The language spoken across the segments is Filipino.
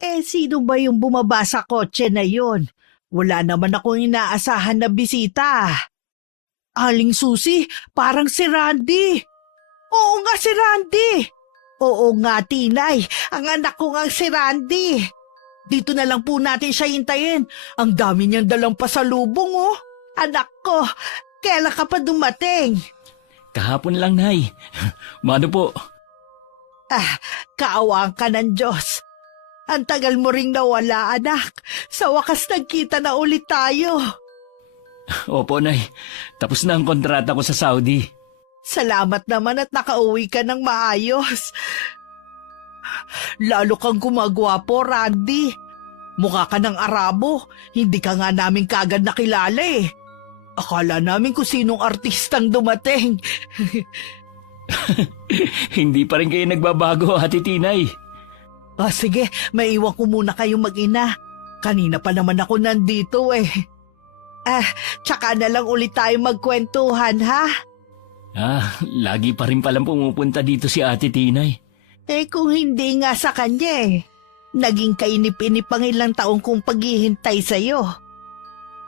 Sino ba yung bumaba sa kotse na yon? Wala naman akong inaasahan na bisita. Aling Susi, parang si Randy. Oo nga, si Randy. Oo nga, Tinay. Ang anak ko nga si Randy. Dito na lang po natin siya hintayin. Ang dami niyang dalang pasalubong, oh. Anak ko, kailan ka pa dumating? Kahapon lang, Nay. Mano po? Kaawaan ka ng Diyos. Ang tagal mo ring nawala, anak. Sa wakas nagkita na ulit tayo. Opo, Nay. Tapos na ang kontrata ko sa Saudi. Salamat naman at nakauwi ka ng maayos. Lalo kang gumagwapo, Randy. Mukha ka ng Arabo. Hindi ka nga namin kagad nakilala eh. Akala namin kung sinong artistang dumating. Hindi pa rin kayo nagbabago, Ate Tinay. Sige, maiwan ko muna kayong mag-ina. Kanina pa naman ako nandito eh. Tsaka na lang ulit tayo magkwentuhan, ha? Lagi pa rin palang pumupunta dito si Ate Tinay. Kung hindi nga sa kanya eh. Naging kainip-inip ang ilang taong kong paghihintay sa'yo.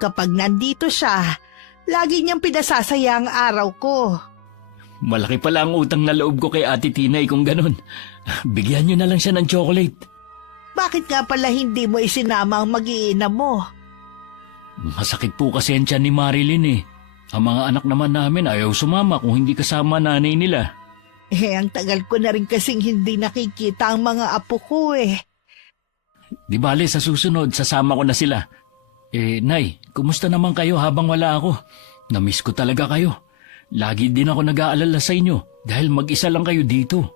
Kapag nandito siya, lagi niyang pinasasaya ang araw ko. Malaki pala ang utang na loob ko kay Ate Tinay kung ganon. Bigyan niyo na lang siya ng chocolate. Bakit nga pala hindi mo isinama ang mag-iina mo? Masakit po kasi ang tiyan ni Marilyn eh. Ang mga anak naman namin ayaw sumama kung hindi kasama nanay nila. Ang tagal ko na rin kasing hindi nakikita ang mga apo ko eh. Di bale sa susunod, sasama ko na sila. Nay, kumusta naman kayo habang wala ako? Namiss ko talaga kayo. Lagi din ako nag-aalala sa inyo dahil mag-isa lang kayo dito.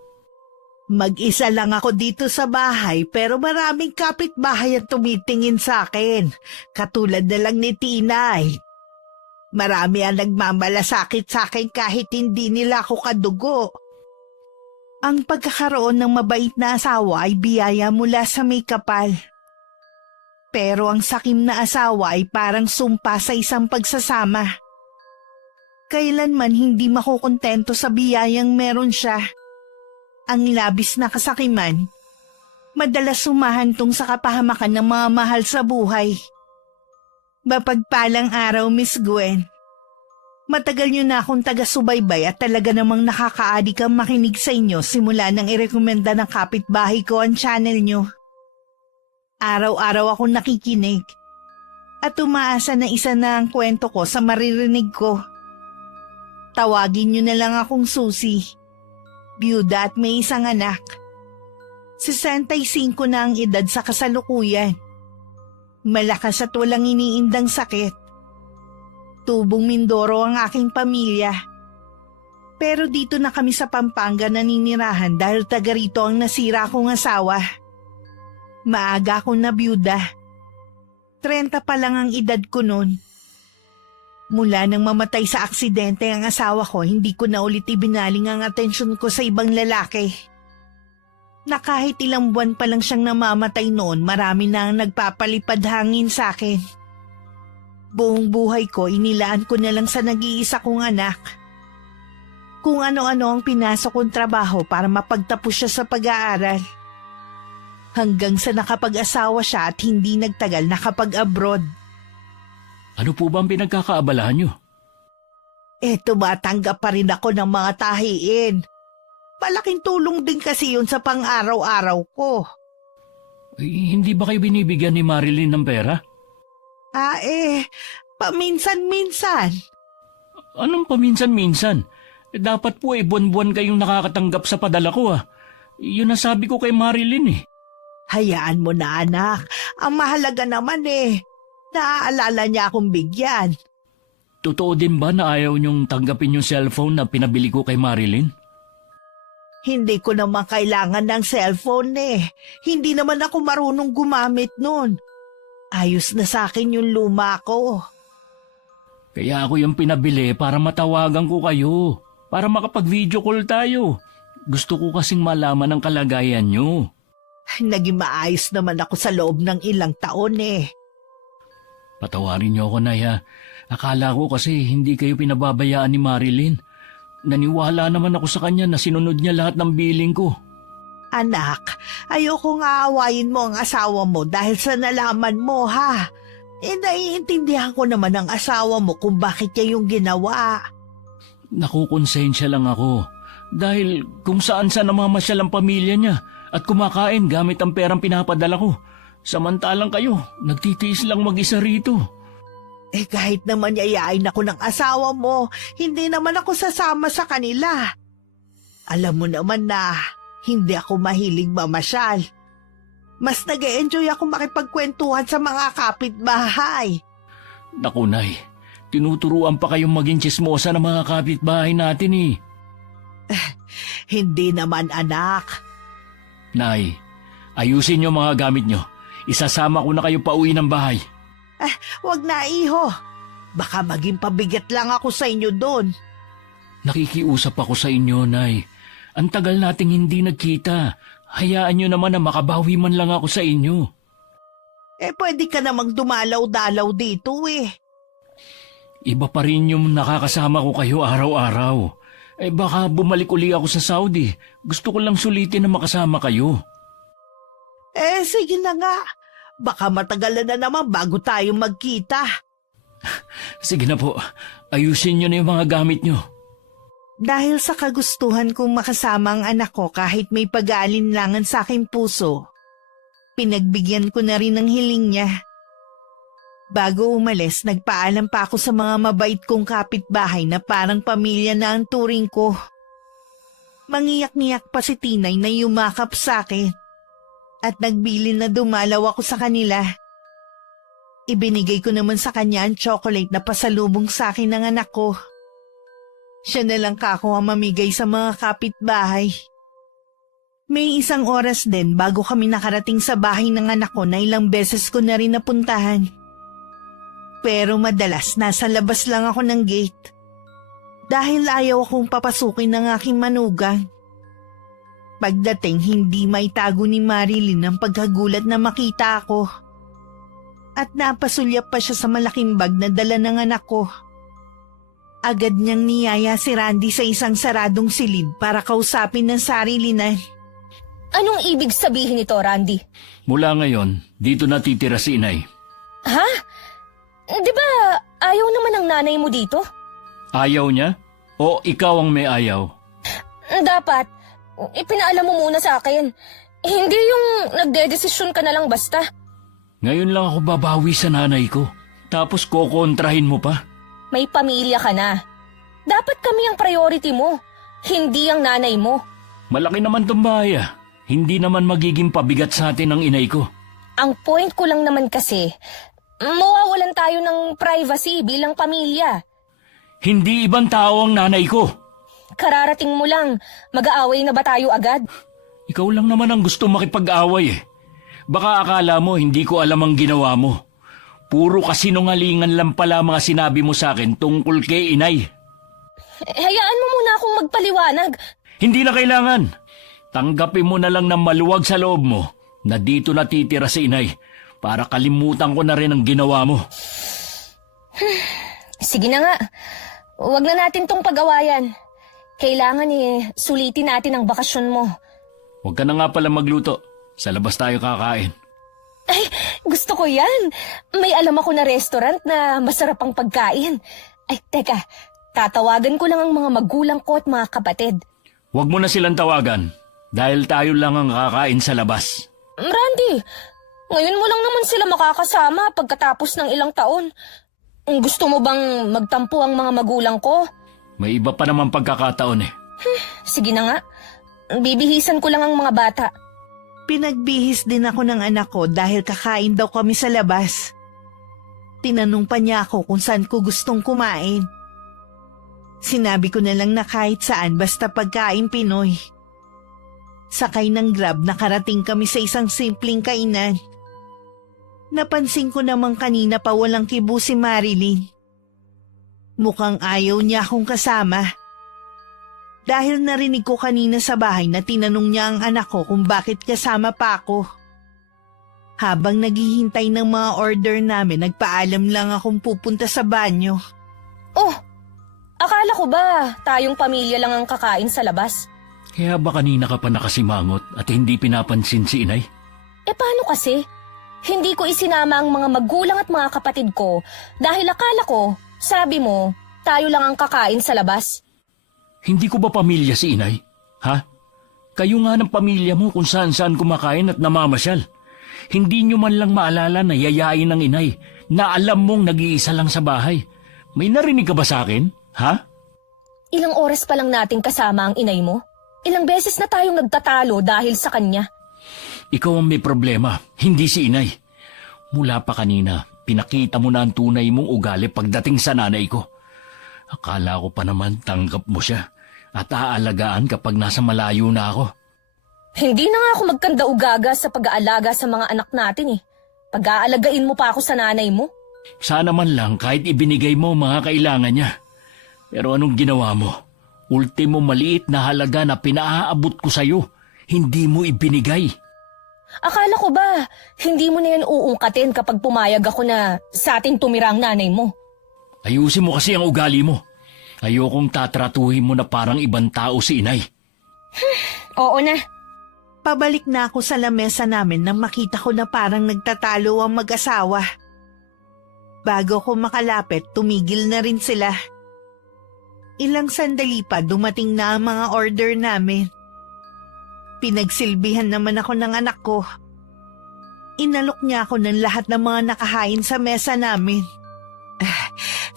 Mag-isa lang ako dito sa bahay pero maraming kapitbahay ang tumitingin sa akin. Katulad na lang ni Tinay. Marami ang nagmamalasakit sa akin kahit hindi nila ako kadugo. Ang pagkakaroon ng mabait na asawa ay biyaya mula sa may kapal. Pero ang sakim na asawa ay parang sumpa sa isang pagsasama. Kailanman hindi makukontento sa biyayang meron siya. Ang labis na kasakiman, madalas sumahantong sa kapahamakan ng mga mahal sa buhay. Mapagpalang araw, Miss Gwen. Matagal niyo na akong taga-subaybay at talaga namang nakakaadik ang makinig sa inyo simula nang irekomenda ng kapitbahay ko ang channel niyo. Araw-araw akong nakikinig at umaasa na isa na ang kwento ko sa maririnig ko. Tawagin niyo na lang akong Susi. Byuda at may isang anak. 65 na ang edad sa kasalukuyan. Malakas at walang iniindang sakit. Tubong Mindoro ang aking pamilya. Pero dito na kami sa Pampanga naninirahan dahil taga rito ang nasira kong asawa. Maaga akong nabiyuda. 30 pa lang ang edad ko noon. Mula nang mamatay sa aksidente ang asawa ko, hindi ko na ulit ibinaling ang atensyon ko sa ibang lalaki. Na kahit ilang buwan pa lang siyang namamatay noon, marami na ang nagpapalipad hangin sa akin. Buong buhay ko, inilaan ko na lang sa nag-iisa kong anak. Kung ano-ano ang pinasok kong trabaho para mapagtapos siya sa pag-aaral. Hanggang sa nakapag-asawa siya at hindi nagtagal nakapag-abroad. Ano po ba ang pinagkakaabalahan niyo? Tumatanggap pa rin ako ng mga tahiin. Malaking tulong din kasi yun sa pang-araw-araw ko. Hindi ba kayo binibigyan ni Marilyn ng pera? Paminsan-minsan. Anong paminsan-minsan? Dapat po buwan-buwan kayong nakakatanggap sa padala ko ah. Yun ang sabi ko kay Marilyn eh. Hayaan mo na anak. Ang mahalaga naman naaalala niya akong bigyan. Totoo din ba na ayaw niyong tanggapin yung cellphone na pinabili ko kay Marilyn? Hindi ko naman kailangan ng cellphone Hindi naman ako marunong gumamit nun. Ayos na sa akin yung luma ko. Kaya ako yung pinabili para matawagan ko kayo. Para makapag-video call tayo. Gusto ko kasing malaman ang kalagayan niyo. Naging maayos naman ako sa loob ng ilang taon Patawarin niyo ako, Nay. Akala ko kasi hindi kayo pinababayaan ni Marilyn. Naniwala naman ako sa kanya na sinunod niya lahat ng billing ko. Anak, ayokong aawayin mo ang asawa mo dahil sa nalaman mo, ha? Naiintindihan ko naman ang asawa mo kung bakit niya yung ginawa. Nakukonsensya lang ako. Dahil kung saan namamasyal ang pamilya niya at kumakain gamit ang perang pinapadala ko. Samantalang kayo, nagtitiis lang mag-isa rito. Kahit naman yayain ako ng asawa mo, hindi naman ako sasama sa kanila. Alam mo naman na hindi ako mahilig mamasyal. Mas nag-e-enjoy ako makipagkwentuhan sa mga kapitbahay. Naku, Nay, tinuturuan pa kayong maging tsismosa ng mga kapitbahay natin eh. Hindi naman, anak. Nay, ayusin niyo mga gamit niyo. Isasama ko na kayo pauwi ng bahay. Wag na, iho. Baka maging pabigat lang ako sa inyo doon. Nakikiusap ako sa inyo, Nay. Ang tagal nating hindi nagkita. Hayaan niyo naman na makabawi man lang ako sa inyo. Pwede ka namang dumalaw-dalaw dito eh. Iba pa rin yung nakakasama ko kayo araw-araw. Baka bumalik uli ako sa Saudi. Gusto ko lang sulitin na makasama kayo. Sige na nga. Baka matagalan na naman bago tayo magkita. Sige na po, ayusin niyo na yung mga gamit niyo. Dahil sa kagustuhan kong makasama ang anak ko kahit may pag-aalinlangan sa aking puso, pinagbigyan ko na rin ang hiling niya. Bago umalis, nagpaalam pa ako sa mga mabait kong kapitbahay na parang pamilya na ang turing ko. Mangiyak-ngiyak pa si Tinay na yumakap sa akin at nagbilin na dumalaw ako sa kanila. Ibinigay ko naman sa kanya ang chocolate na pasalubong sa akin ng anak ko. Siya na lang kako ang mamigay sa mga kapitbahay. May isang oras din bago kami nakarating sa bahay ng anak ko na ilang beses ko na rin napuntahan. Pero madalas nasa labas lang ako ng gate. Dahil ayaw akong papasukin ng aking manugang. Pagdating hindi maitago ni Marilyn ang pagkagulat na makita ako. At napasulyap pa siya sa malaking bag na dala ng anak ko. Agad niyang niyaya si Randy sa isang saradong silid para kausapin ng sarili na. Anong ibig sabihin nito, Randy? Mula ngayon, dito natitira si Inay. Ha? Di ba ayaw naman ng nanay mo dito? Ayaw niya? O ikaw ang may ayaw? Dapat, ipinaalam mo muna sa akin. Hindi yung nagdedesisyon ka na lang basta. Ngayon lang ako babawi sa nanay ko. Tapos kokontrahin mo pa? May pamilya ka na. Dapat kami ang priority mo, hindi ang nanay mo. Malaki naman tong bahay ah. Hindi naman magiging pabigat sa atin ang inay ko. Ang point ko lang naman kasi, mawawalan tayo ng privacy bilang pamilya. Hindi ibang tao ang nanay ko. Kararating mo lang, mag-aaway na ba tayo agad? Ikaw lang naman ang gusto makipag-away eh. Baka akala mo hindi ko alam ang ginawa mo. Puro kasinungalingan lang pala mga sinabi mo sa akin tungkol kay Inay. Hayaan mo muna akong magpaliwanag. Hindi na kailangan. Tanggapin mo na lang ng maluwag sa loob mo na dito natitira si Inay para kalimutan ko na rin ang ginawa mo. Sige na nga, huwag na natin tong pag-awayan. Kailangan sulitin natin ang bakasyon mo. Huwag ka na nga pala magluto. Sa labas tayo kakain. Ay, gusto ko yan. May alam ako na restaurant na masarap ang pagkain. Ay, teka, tatawagan ko lang ang mga magulang ko at mga kapatid. Huwag mo na silang tawagan dahil tayo lang ang kakain sa labas. Randy, ngayon mo lang naman sila makakasama pagkatapos ng ilang taon. Gusto mo bang magtampo ang mga magulang ko? May iba pa naman pagkakataon eh. Sige na nga, bibihisan ko lang ang mga bata. Pinagbihis din ako ng anak ko dahil kakain daw kami sa labas. Tinanong pa niya ako kung saan ko gustong kumain. Sinabi ko na lang na kahit saan basta pagkain Pinoy. Sakay ng Grab nakarating kami sa isang simpleng kainan. Napansin ko namang kanina pa walang kibo si Marilyn. Mukhang ayaw niya akong kasama. Dahil narinig ko kanina sa bahay na tinanong niya ang anak ko kung bakit kasama pa ako. Habang naghihintay ng mga order namin, nagpaalam lang akong pupunta sa banyo. Oh, akala ko ba tayong pamilya lang ang kakain sa labas? Kaya ba kanina ka pa nakasimangot at hindi pinapansin si inay? Paano kasi? Hindi ko isinama ang mga magulang at mga kapatid ko dahil akala ko, sabi mo, tayo lang ang kakain sa labas. Hindi ko ba pamilya si inay? Ha? Kayo nga ng pamilya mo kung saan-saan kumakain at namamasyal. Hindi nyo man lang maalala na yayain ng inay na alam mong nag-iisa lang sa bahay. May narinig ka ba sa akin? Ha? Ilang oras pa lang nating kasama ang inay mo? Ilang beses na tayong nagtatalo dahil sa kanya. Ikaw ang may problema, hindi si inay. Mula pa kanina, pinakita mo na ang tunay mong ugali pagdating sa nanay ko. Akala ko pa naman tanggap mo siya at aalagaan kapag nasa malayo na ako. Hindi na nga ako magkanda-ugaga sa pag-aalaga sa mga anak natin eh. Pag-aalagain mo pa ako sa nanay mo. Sana man lang kahit ibinigay mo mga kailangan niya. Pero anong ginawa mo? Ultimo maliit na halaga na pinaaabot ko sa'yo, hindi mo ibinigay. Akala ko ba, hindi mo na yan uungkatin kapag pumayag ako na sa atin tumira ang nanay mo? Ayusin mo kasi ang ugali mo. Ayokong tatratuhin mo na parang ibang tao si inay. Oo na. Pabalik na ako sa lamesa namin nang makita ko na parang nagtatalo ang mag-asawa. Bago ko makalapit, tumigil na rin sila. Ilang sandali pa dumating na ang mga order namin. Pinagsilbihan naman ako ng anak ko. Inalok niya ako ng lahat ng mga nakahain sa mesa namin.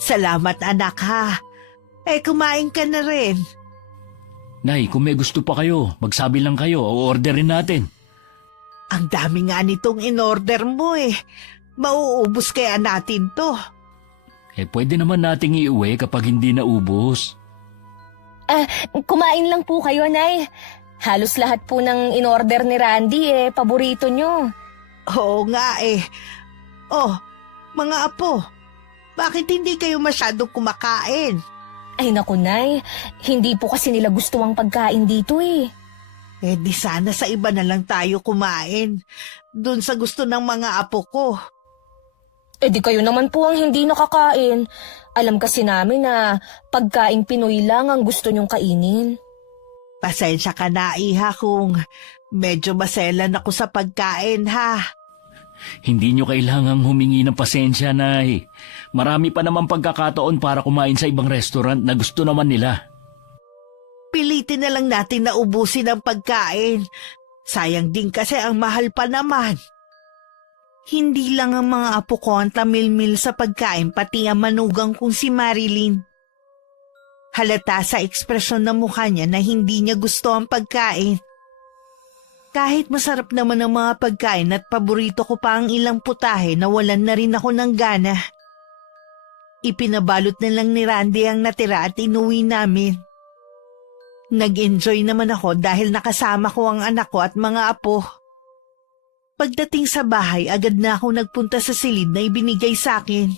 Salamat anak ha. Kumain ka na rin. Nay, kung may gusto pa kayo, magsabi lang kayo o orderin natin. Ang dami nga nitong in-order mo eh. Mauubos kaya natin to. Pwede naman nating iuwi kapag hindi naubos. Kumain lang po kayo, Nay. Halos lahat po ng in-order ni Randy paborito nyo. Oo nga eh. Oh, mga apo, bakit hindi kayo masyadong kumakain? Ay naku, Nay. Hindi po kasi nila gusto ang pagkain dito eh. Di sana sa iba na lang tayo kumain. Doon sa gusto ng mga apo ko. Di kayo naman po ang hindi nakakain. Alam kasi namin na pagkain Pinoy lang ang gusto nyong kainin. Pasensya ka na, iha, kung medyo maselan ako sa pagkain, ha? Hindi nyo kailangang humingi ng pasensya, Nay. Marami pa naman pagkakataon para kumain sa ibang restaurant na gusto naman nila. Pilitin na lang natin na ubusin ang pagkain. Sayang din kasi ang mahal pa naman. Hindi lang ang mga apo ko ang tamilmil sa pagkain, pati ang manugang kong si Marilyn. Halata sa ekspresyon ng mukha niya na hindi niya gusto ang pagkain. Kahit masarap naman ang mga pagkain at paborito ko pa ang ilang putahe, nawalan na rin ako ng gana. Ipinabalot na lang ni Randy ang natira at inuwi namin. Nag-enjoy naman ako dahil nakasama ko ang anak ko at mga apo. Pagdating sa bahay, agad na ako nagpunta sa silid na ibinigay sa akin.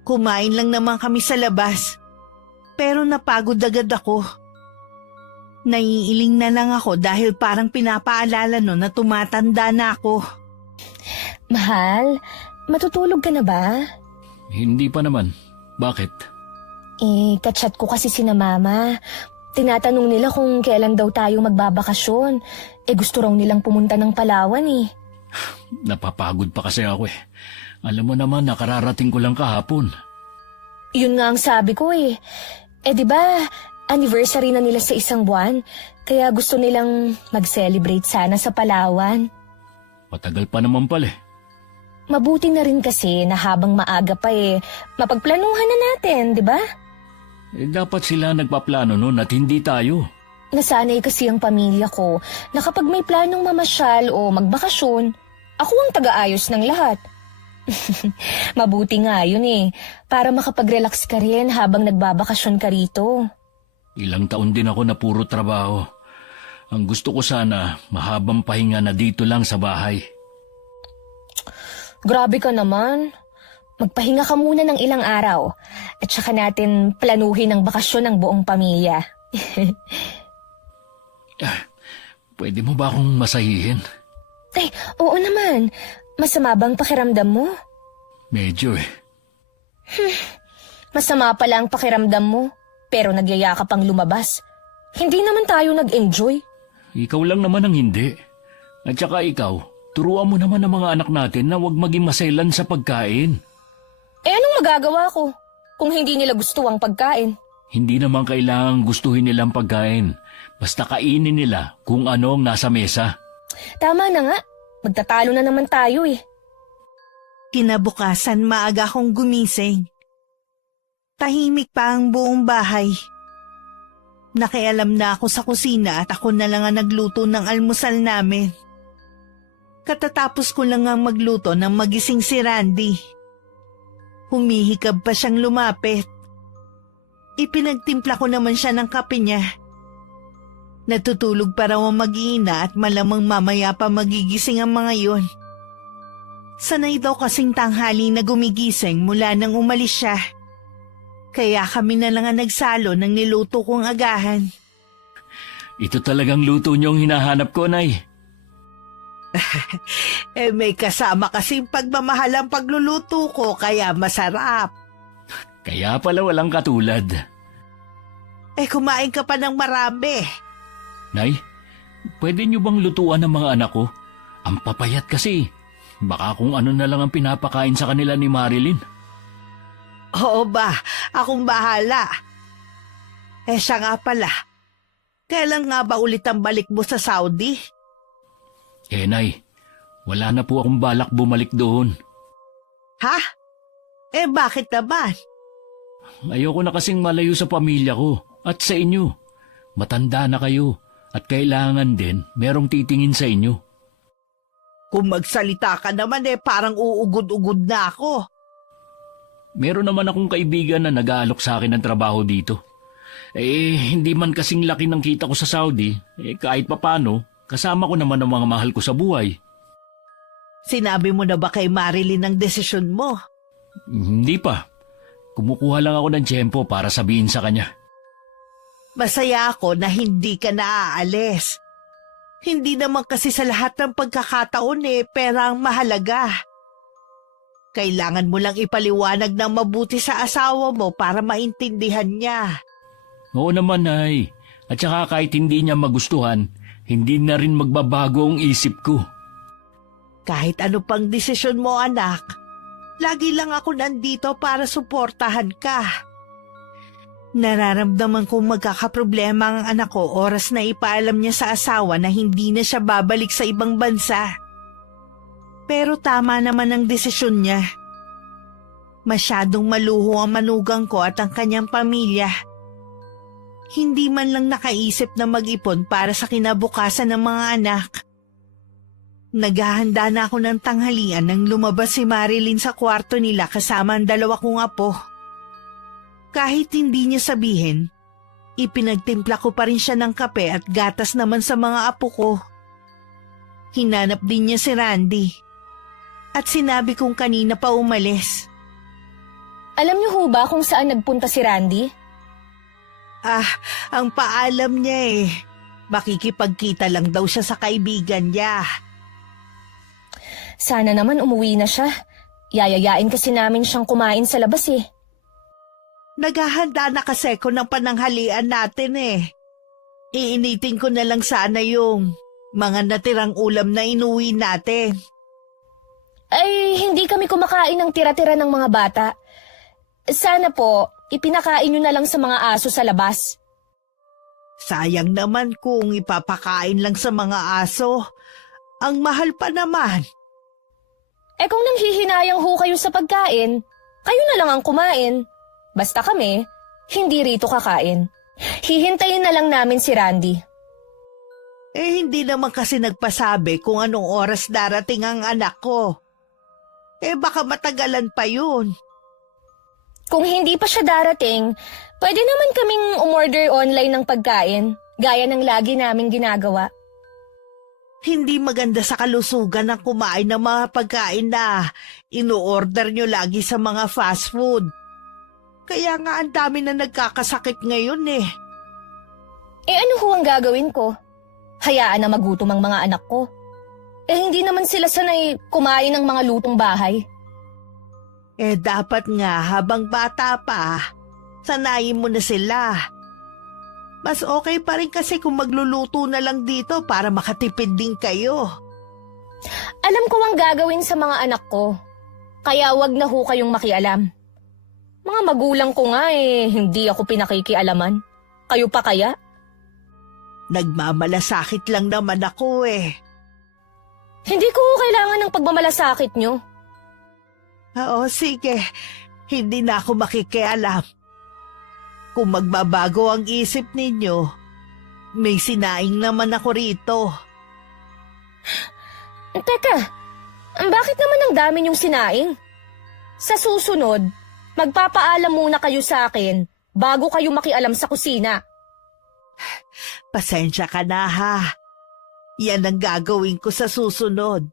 Kumain lang naman kami sa labas, pero napagod agad ako. Naiiling na lang ako dahil parang pinapaalala no na tumatanda na ako. Mahal, matutulog ka na ba? Hindi pa naman. Bakit? Kachat ko kasi sina mama. Tinatanong nila kung kailan daw tayo magbabakasyon. Gusto raw nilang pumunta ng Palawan eh. Napapagod pa kasi ako eh. Alam mo naman, nakararating ko lang kahapon. Yun nga ang sabi ko eh. Di ba, anniversary na nila sa isang buwan, kaya gusto nilang mag-celebrate sana sa Palawan. Matagal pa naman pala eh. Mabuti na rin kasi na habang maaga pa mapagplanuhan na natin, di ba? Dapat sila nagpaplano nun at hindi tayo. Nasanay kasi ang pamilya ko na kapag may planong mamasyal o magbakasyon, ako ang taga-ayos ng lahat. Mabuti nga yun para makapag-relax ka rin habang nagbabakasyon ka rito. Ilang taon din ako na puro trabaho. Ang gusto ko sana, mahabang pahinga na dito lang sa bahay. Grabe ka naman. Magpahinga ka muna ng ilang araw at saka natin planuhin ang bakasyon ng buong pamilya. Pwede mo ba akong masahihin? Oo naman. Masama bang pakiramdam mo? Medyo eh. Masama pala ang pakiramdam mo, pero nagyaya ka pang lumabas. Hindi naman tayo nag-enjoy. Ikaw lang naman ang hindi. At saka ikaw, turuan mo naman ang mga anak natin na huwag maging maselan sa pagkain. Eh anong magagawa ko kung hindi nila gusto ang pagkain? Hindi naman kailangang gustuhin nilang pagkain. Basta kainin nila kung ano ang nasa mesa. Tama na nga. Magtatalo na naman tayo eh. Kinabukasan maaga akong gumising. Tahimik pa ang buong bahay. Nakialam na ako sa kusina at ako na lang ang nagluto ng almusal namin. Katatapos ko lang ang magluto nang magising si Randy. Humihikab pa siyang lumapit. Ipinagtimpla ko naman siya ng kape niya. Natutulog pa raw ang mag-iina at malamang mamaya pa magigising ang mga yon. Sanay daw kasing tanghali na gumigising mula nang umalis siya. Kaya kami na lang ang nagsalo ng niluto kong agahan. Ito talagang luto niyong hinahanap ko, Nay. May kasama kasing pagmamahal ang pagluluto ko kaya masarap. Kaya pala walang katulad. Kumain ka pa ng marami. Nay, pwede niyo bang lutuan ng mga anak ko? Ang papayat kasi. Baka kung ano na lang ang pinapakain sa kanila ni Marilyn. Oo ba, akong bahala. Siya nga pala. Kailan nga ba ulit ang balik mo sa Saudi? Nay, wala na po akong balak bumalik doon. Ha? Bakit naman? Ayoko na kasing malayo sa pamilya ko at sa inyo. Matanda na kayo at kailangan din merong titingin sa inyo. Kung magsalita ka naman parang uugod-ugod na ako. Meron naman akong kaibigan na nag-aalok sa akin ng trabaho dito. Hindi man kasing laki ng kita ko sa Saudi, kahit papano, kasama ko naman ang mga mahal ko sa buhay. Sinabi mo na ba kay Marilyn ang desisyon mo? Hindi pa. Kumukuha lang ako ng tiyempo para sabihin sa kanya. Masaya ako na hindi ka naaalis. Hindi naman kasi sa lahat ng pagkakataon pera ang mahalaga. Kailangan mo lang ipaliwanag ng mabuti sa asawa mo para maintindihan niya. Oo naman, Nay. At saka kahit hindi niya magustuhan, hindi na rin magbabago ang isip ko. Kahit ano pang desisyon mo, anak, lagi lang ako nandito para suportahan ka. Nararamdaman kong magkakaproblema ang anak ko oras na ipaalam niya sa asawa na hindi na siya babalik sa ibang bansa. Pero tama naman ang desisyon niya. Masyadong maluho ang manugang ko at ang kanyang pamilya. Hindi man lang nakaisip na mag-ipon para sa kinabukasan ng mga anak. Naghahanda na ako ng tanghalian nang lumabas si Marilyn sa kwarto nila kasama ang dalawa kong apo. Kahit hindi niya sabihin, ipinagtimpla ko pa rin siya ng kape at gatas naman sa mga apo ko. Hinanap din niya si Randy. At sinabi kong kanina pa umalis. Alam niyo ho ba kung saan nagpunta si Randy? Ang paalam niya makikipagkita lang daw siya sa kaibigan niya. Sana naman umuwi na siya. Yayayain kasi namin siyang kumain sa labas Naghahanda na kasi ko ng pananghalian natin Iinitin ko na lang sana yung mga natirang ulam na inuwi natin. Ay, hindi kami kumakain ng tira-tira ng mga bata. Sana po, ipinakain niyo na lang sa mga aso sa labas. Sayang naman kung ipapakain lang sa mga aso. Ang mahal pa naman. Kung nanghihinayang ho kayo sa pagkain, kayo na lang ang kumain. Basta kami, hindi rito kakain. Hihintayin na lang namin si Randy. Hindi naman kasi nagpasabi kung anong oras darating ang anak ko. Baka matagalan pa yun. Kung hindi pa siya darating, pwede naman kaming umorder online ng pagkain, gaya ng lagi naming ginagawa. Hindi maganda sa kalusugan ang kumain ng mga pagkain na ino-order nyo lagi sa mga fast food. Kaya nga ang dami na nagkakasakit ngayon Ano ho ang gagawin ko? Hayaan na magutom ang mga anak ko. Hindi naman sila sanay kumain ng mga lutong bahay. Dapat nga habang bata pa, sanayin mo na sila. Mas okay pa rin kasi kung magluluto na lang dito para makatipid din kayo. Alam ko ang gagawin sa mga anak ko. Kaya wag na ho kayong makialam. Mga magulang ko nga hindi ako pinakikialaman. Kayo pa kaya? Nagmamalasakit lang naman ako eh. Hindi ko ho kailangan ng pagmamalasakit nyo. Oo, sige. Hindi na ako makikialam. Kung magbabago ang isip ninyo, may sinaing naman ako rito. Teka, bakit naman ang dami niyong sinaing? Sa susunod, magpapaalam muna kayo sa akin bago kayo makialam sa kusina. Pasensya ka na ha. Yan ang gagawin ko sa susunod.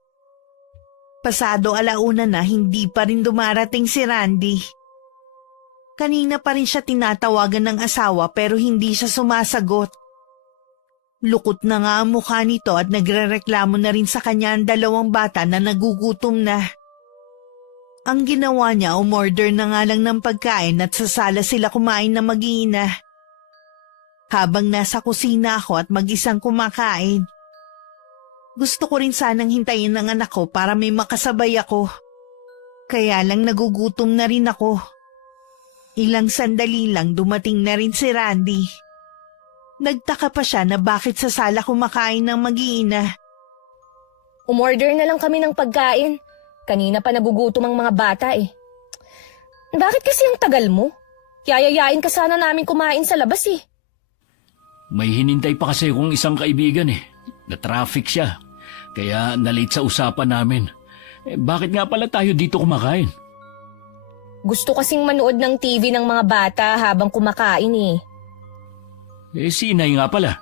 Pasado alauna na hindi pa rin dumarating si Randy. Kanina pa rin siya tinatawagan ng asawa pero hindi siya sumasagot. Lukot na nga ang mukha nito at nagrereklamo na rin sa kanya ang 2 bata na nagugutom na. Ang ginawa niya, umorder na nga lang ng pagkain at sa sala sila kumain na mag-iina. Habang nasa kusina ako at mag-isang kumakain, gusto ko rin sanang hintayin ng anak ko para may makasabay ako. Kaya lang nagugutom na rin ako. Ilang sandali lang dumating na rin si Randy. Nagtaka pa siya na bakit sa sala kumakain ng mag-iina. Umorder na lang kami ng pagkain. Kanina pa nagugutom ang mga bata eh. Bakit kasi ang tagal mo? Yayayain ka sana namin kumain sa labas eh. May hinintay pa kasi akong isang kaibigan eh. Na-traffic siya. Kaya na-late sa usapan namin. Bakit nga pala tayo dito kumakain? Gusto kasing manood ng TV ng mga bata habang kumakain eh. Si Inay nga pala.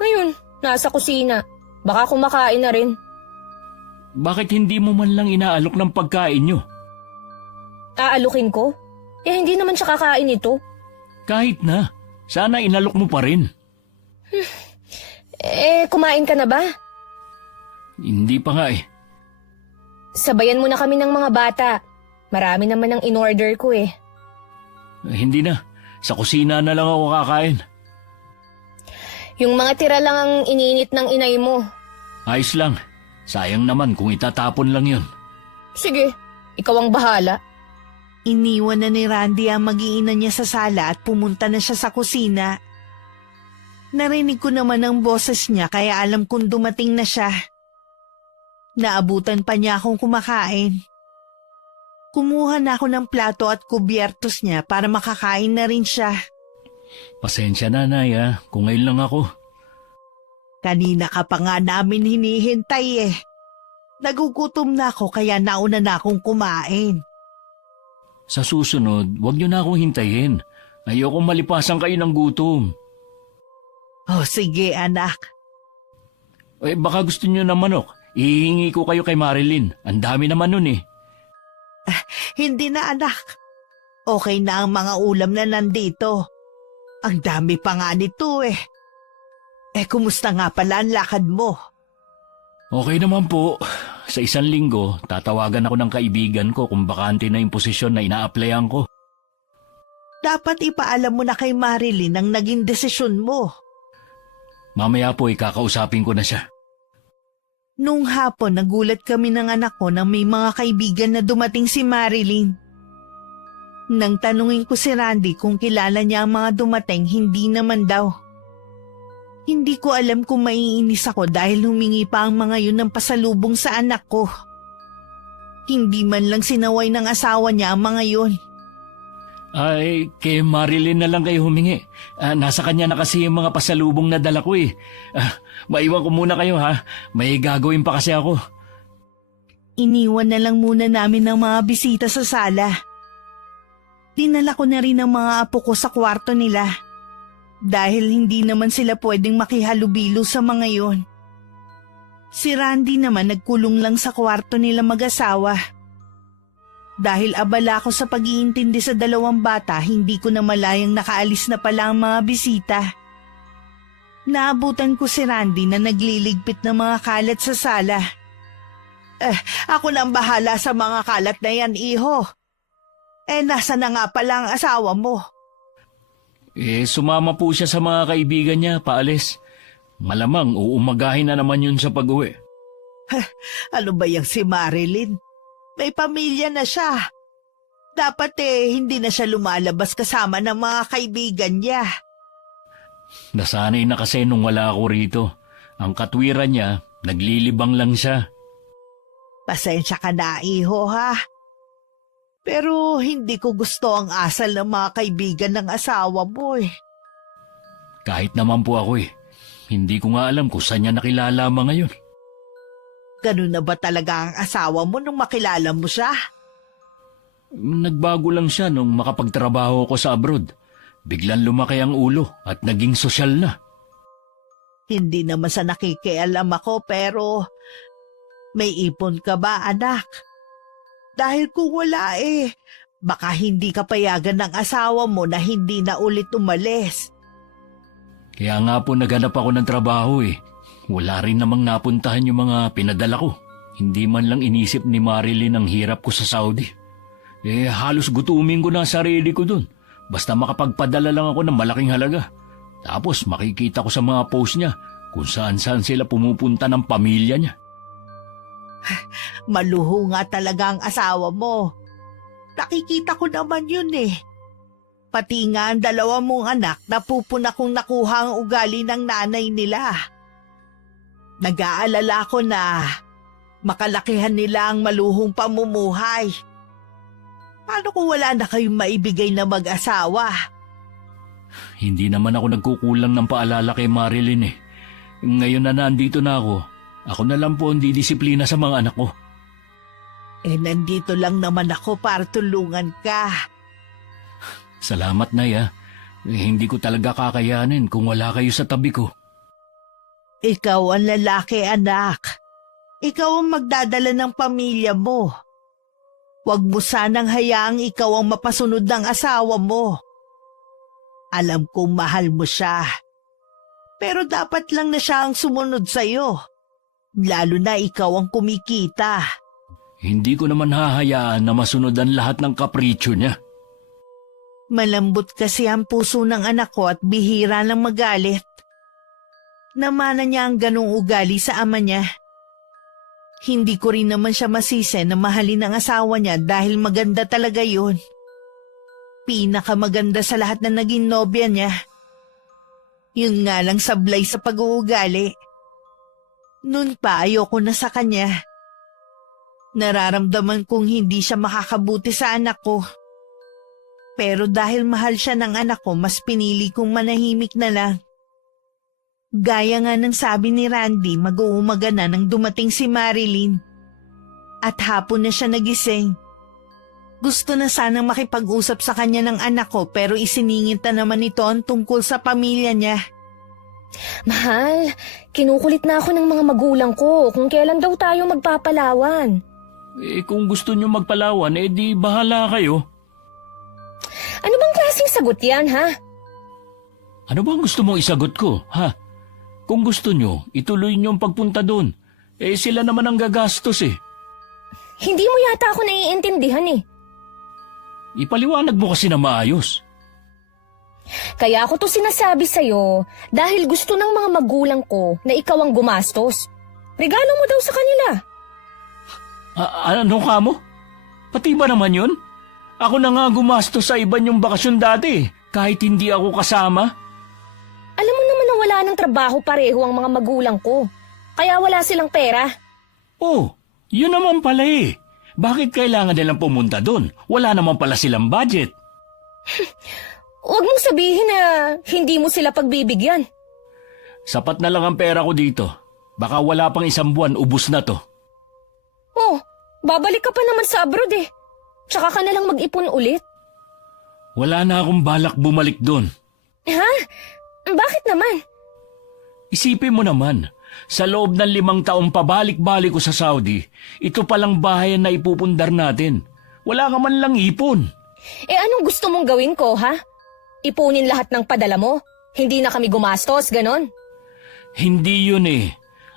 Ngayon, nasa kusina. Baka kumakain na rin. Bakit hindi mo man lang inaalok ng pagkain nyo? Aalukin ko? Hindi naman siya kakain ito. Kahit na. Sana inalok mo pa rin. Kumain ka na ba? Hindi pa nga eh. Sabayan mo na kami ng mga bata. Marami naman ang in-order ko eh. Hindi na. Sa kusina na lang ako kakain. Yung mga tira lang ang ininit ng inay mo. Ayos lang. Sayang naman kung itatapon lang yun. Sige, ikaw ang bahala. Iniwan na ni Randy ang mag-iina niya sa sala at pumunta na siya sa kusina. Narinig ko naman ang boses niya kaya alam kong dumating na siya. Naabutan pa niya akong kumakain. Kumuha na ako ng plato at kubyertos niya para makakain na rin siya. Pasensya na, Nay, kung ngayon lang ako. Kanina ka pa nga namin hinihintay eh. Nagugutom na ako kaya nauna na akong kumain. Sa susunod, huwag niyo na akong hintayin. Ayokong malipasan kayo ng gutom. Oh, sige anak. Baka gusto niyo ng manok. Ihingi ko kayo kay Marilyn. Ang dami naman nun eh. Hindi na anak. Okay na ang mga ulam na nandito. Ang dami pa nga nito eh. Kumusta nga pala ang lakad mo? Okay naman po. Sa 1 linggo, tatawagan ako ng kaibigan ko kung bakante na yung posisyon na ina-applyan ko. Dapat ipaalam mo na kay Marilyn ang naging desisyon mo. Mamaya po ikakausapin ko na siya. Nung hapon, nagulat kami ng anak ko nang may mga kaibigan na dumating si Marilyn. Nang tanungin ko si Randy kung kilala niya ang mga dumating, hindi naman daw. Hindi ko alam kung maiinis ako dahil humingi pa ang mga yun ng pasalubong sa anak ko. Hindi man lang sinaway ng asawa niya ang mga yun. Ay, kay Marilyn na lang kayo humingi. Nasa kanya na kasi yung mga pasalubong na dala ko eh. Maiwan ko muna kayo ha. May gagawin pa kasi ako. Iniwan na lang muna namin ng mga bisita sa sala. Dinala ko na rin ang mga apo ko sa kwarto nila. Dahil hindi naman sila pwedeng makihalubilo sa mga yon. Si Randy naman nagkulong lang sa kwarto nila mag-asawa. Dahil abala ako sa pag-iintindi sa 2 bata, hindi ko na malayang nakaalis na pala ang mga bisita. Naabutan ko si Randy na nagliligpit ng mga kalat sa sala. Ako na ang bahala sa mga kalat na yan, iho. Nasa na nga pala ang asawa mo? Sumama po siya sa mga kaibigan niya, paalis. Malamang uumagahin na naman yun sa pag-uwi. Ano ba yung si Marilyn? May pamilya na siya. Dapat hindi na siya lumalabas kasama ng mga kaibigan niya. Nasanay na kasi nung wala ako rito. Ang katwiran niya, naglilibang lang siya. Pasensya ka na, iho, ha? Pero hindi ko gusto ang asal ng mga kaibigan ng asawa mo Kahit naman po ako Hindi ko nga alam kung saan niya nakilala mo ngayon. Ganun na ba talaga ang asawa mo nung makilala mo siya? Nagbago lang siya nung makapagtrabaho ko sa abroad. Biglang lumaki ang ulo at naging sosyal na. Hindi naman sa nakikialam ako pero may ipon ka ba, anak? Dahil kung wala baka hindi ka payagan ng asawa mo na hindi na ulit umalis. Kaya nga po naghanap ako ng trabaho Wala rin namang napuntahan yung mga pinadala ko. Hindi man lang inisip ni Marilyn ang hirap ko sa Saudi. Halos gutumin ko na ang sarili ko dun. Basta makapagpadala lang ako ng malaking halaga. Tapos makikita ko sa mga post niya kung saan-saan sila pumupunta ng pamilya niya. Maluho nga talaga ang asawa mo. Nakikita ko naman yun Pati nga ang dalawa mong anak napupuna kong nakuha ang ugali ng nanay nila. Nag-aalala ko na makalakihan nila ang maluhong pamumuhay. Paano kung wala na kayong maibigay na mag-asawa? Hindi naman ako nagkukulang ng paalala kay Marilyn Ngayon na nandito na ako na lang po ang didisiplina sa mga anak ko. Nandito lang naman ako para tulungan ka. Salamat, Nay, hindi ko talaga kakayanin kung wala kayo sa tabi ko. Ikaw ang lalaki, anak. Ikaw ang magdadala ng pamilya mo. Huwag mo sanang hayaang ikaw ang mapasunod ng asawa mo. Alam kong mahal mo siya. Pero dapat lang na siya ang sumunod sa'yo. Lalo na ikaw ang kumikita. Hindi ko naman hahayaan na masunod ang lahat ng kapritsyo niya. Malambot kasi ang puso ng anak ko at bihira lang magalit. Namana niya ang ganong ugali sa ama niya. Hindi ko rin naman siya masisi na mahalin ang asawa niya dahil maganda talaga yun. Pinakamaganda sa lahat na naging nobya niya. Yun nga lang sablay sa pag-uugali. Noon pa ayoko na sa kanya. Nararamdaman kong hindi siya makakabuti sa anak ko. Pero dahil mahal siya ng anak ko, mas pinili kong manahimik na lang. Gaya nga ng sabi ni Randy, mag-uumaga na nang dumating si Marilyn. At hapon na siya nagising. Gusto na sanang makipag-usap sa kanya ng anak ko pero isiningit na naman ito ang tungkol sa pamilya niya. Mahal, kinukulit na ako ng mga magulang ko kung kailan daw tayo magpapalawan. Kung gusto niyo magpalawan, di bahala kayo. Ano bang klaseng sagot yan, ha? Ano bang gusto mong isagot ko, ha? Kung gusto niyo, ituloy niyo ang pagpunta doon. Sila naman ang gagastos Hindi mo yata ako naiintindihan Ipaliwanag mo kasi na maayos. Kaya ako to sinasabi sa'yo dahil gusto ng mga magulang ko na ikaw ang gumastos. Regalo mo daw sa kanila. Ano ka mo? Pati ba naman yun? Ako na nga gumastos sa iba niyong bakasyon dati, kahit hindi ako kasama. Alam mo naman na wala ng trabaho pareho ang mga magulang ko. Kaya wala silang pera. Oh, yun naman pala Bakit kailangan nilang pumunta doon? Wala naman pala silang budget. Huwag mong sabihin na hindi mo sila pagbibigyan. Sapat na lang ang pera ko dito. Baka wala pang 1 buwan, ubus na to. Oh, babalik ka pa naman sa abroad Tsaka ka na lang mag-ipon ulit. Wala na akong balak bumalik doon. Ha? Bakit naman? Isipin mo naman, sa loob ng 5 taong pabalik-balik ko sa Saudi, ito palang bahayan na ipupundar natin. Wala ka man lang ipon. Anong gusto mong gawin ko, ha? Ipunin lahat ng padala mo? Hindi na kami gumastos, ganon? Hindi yun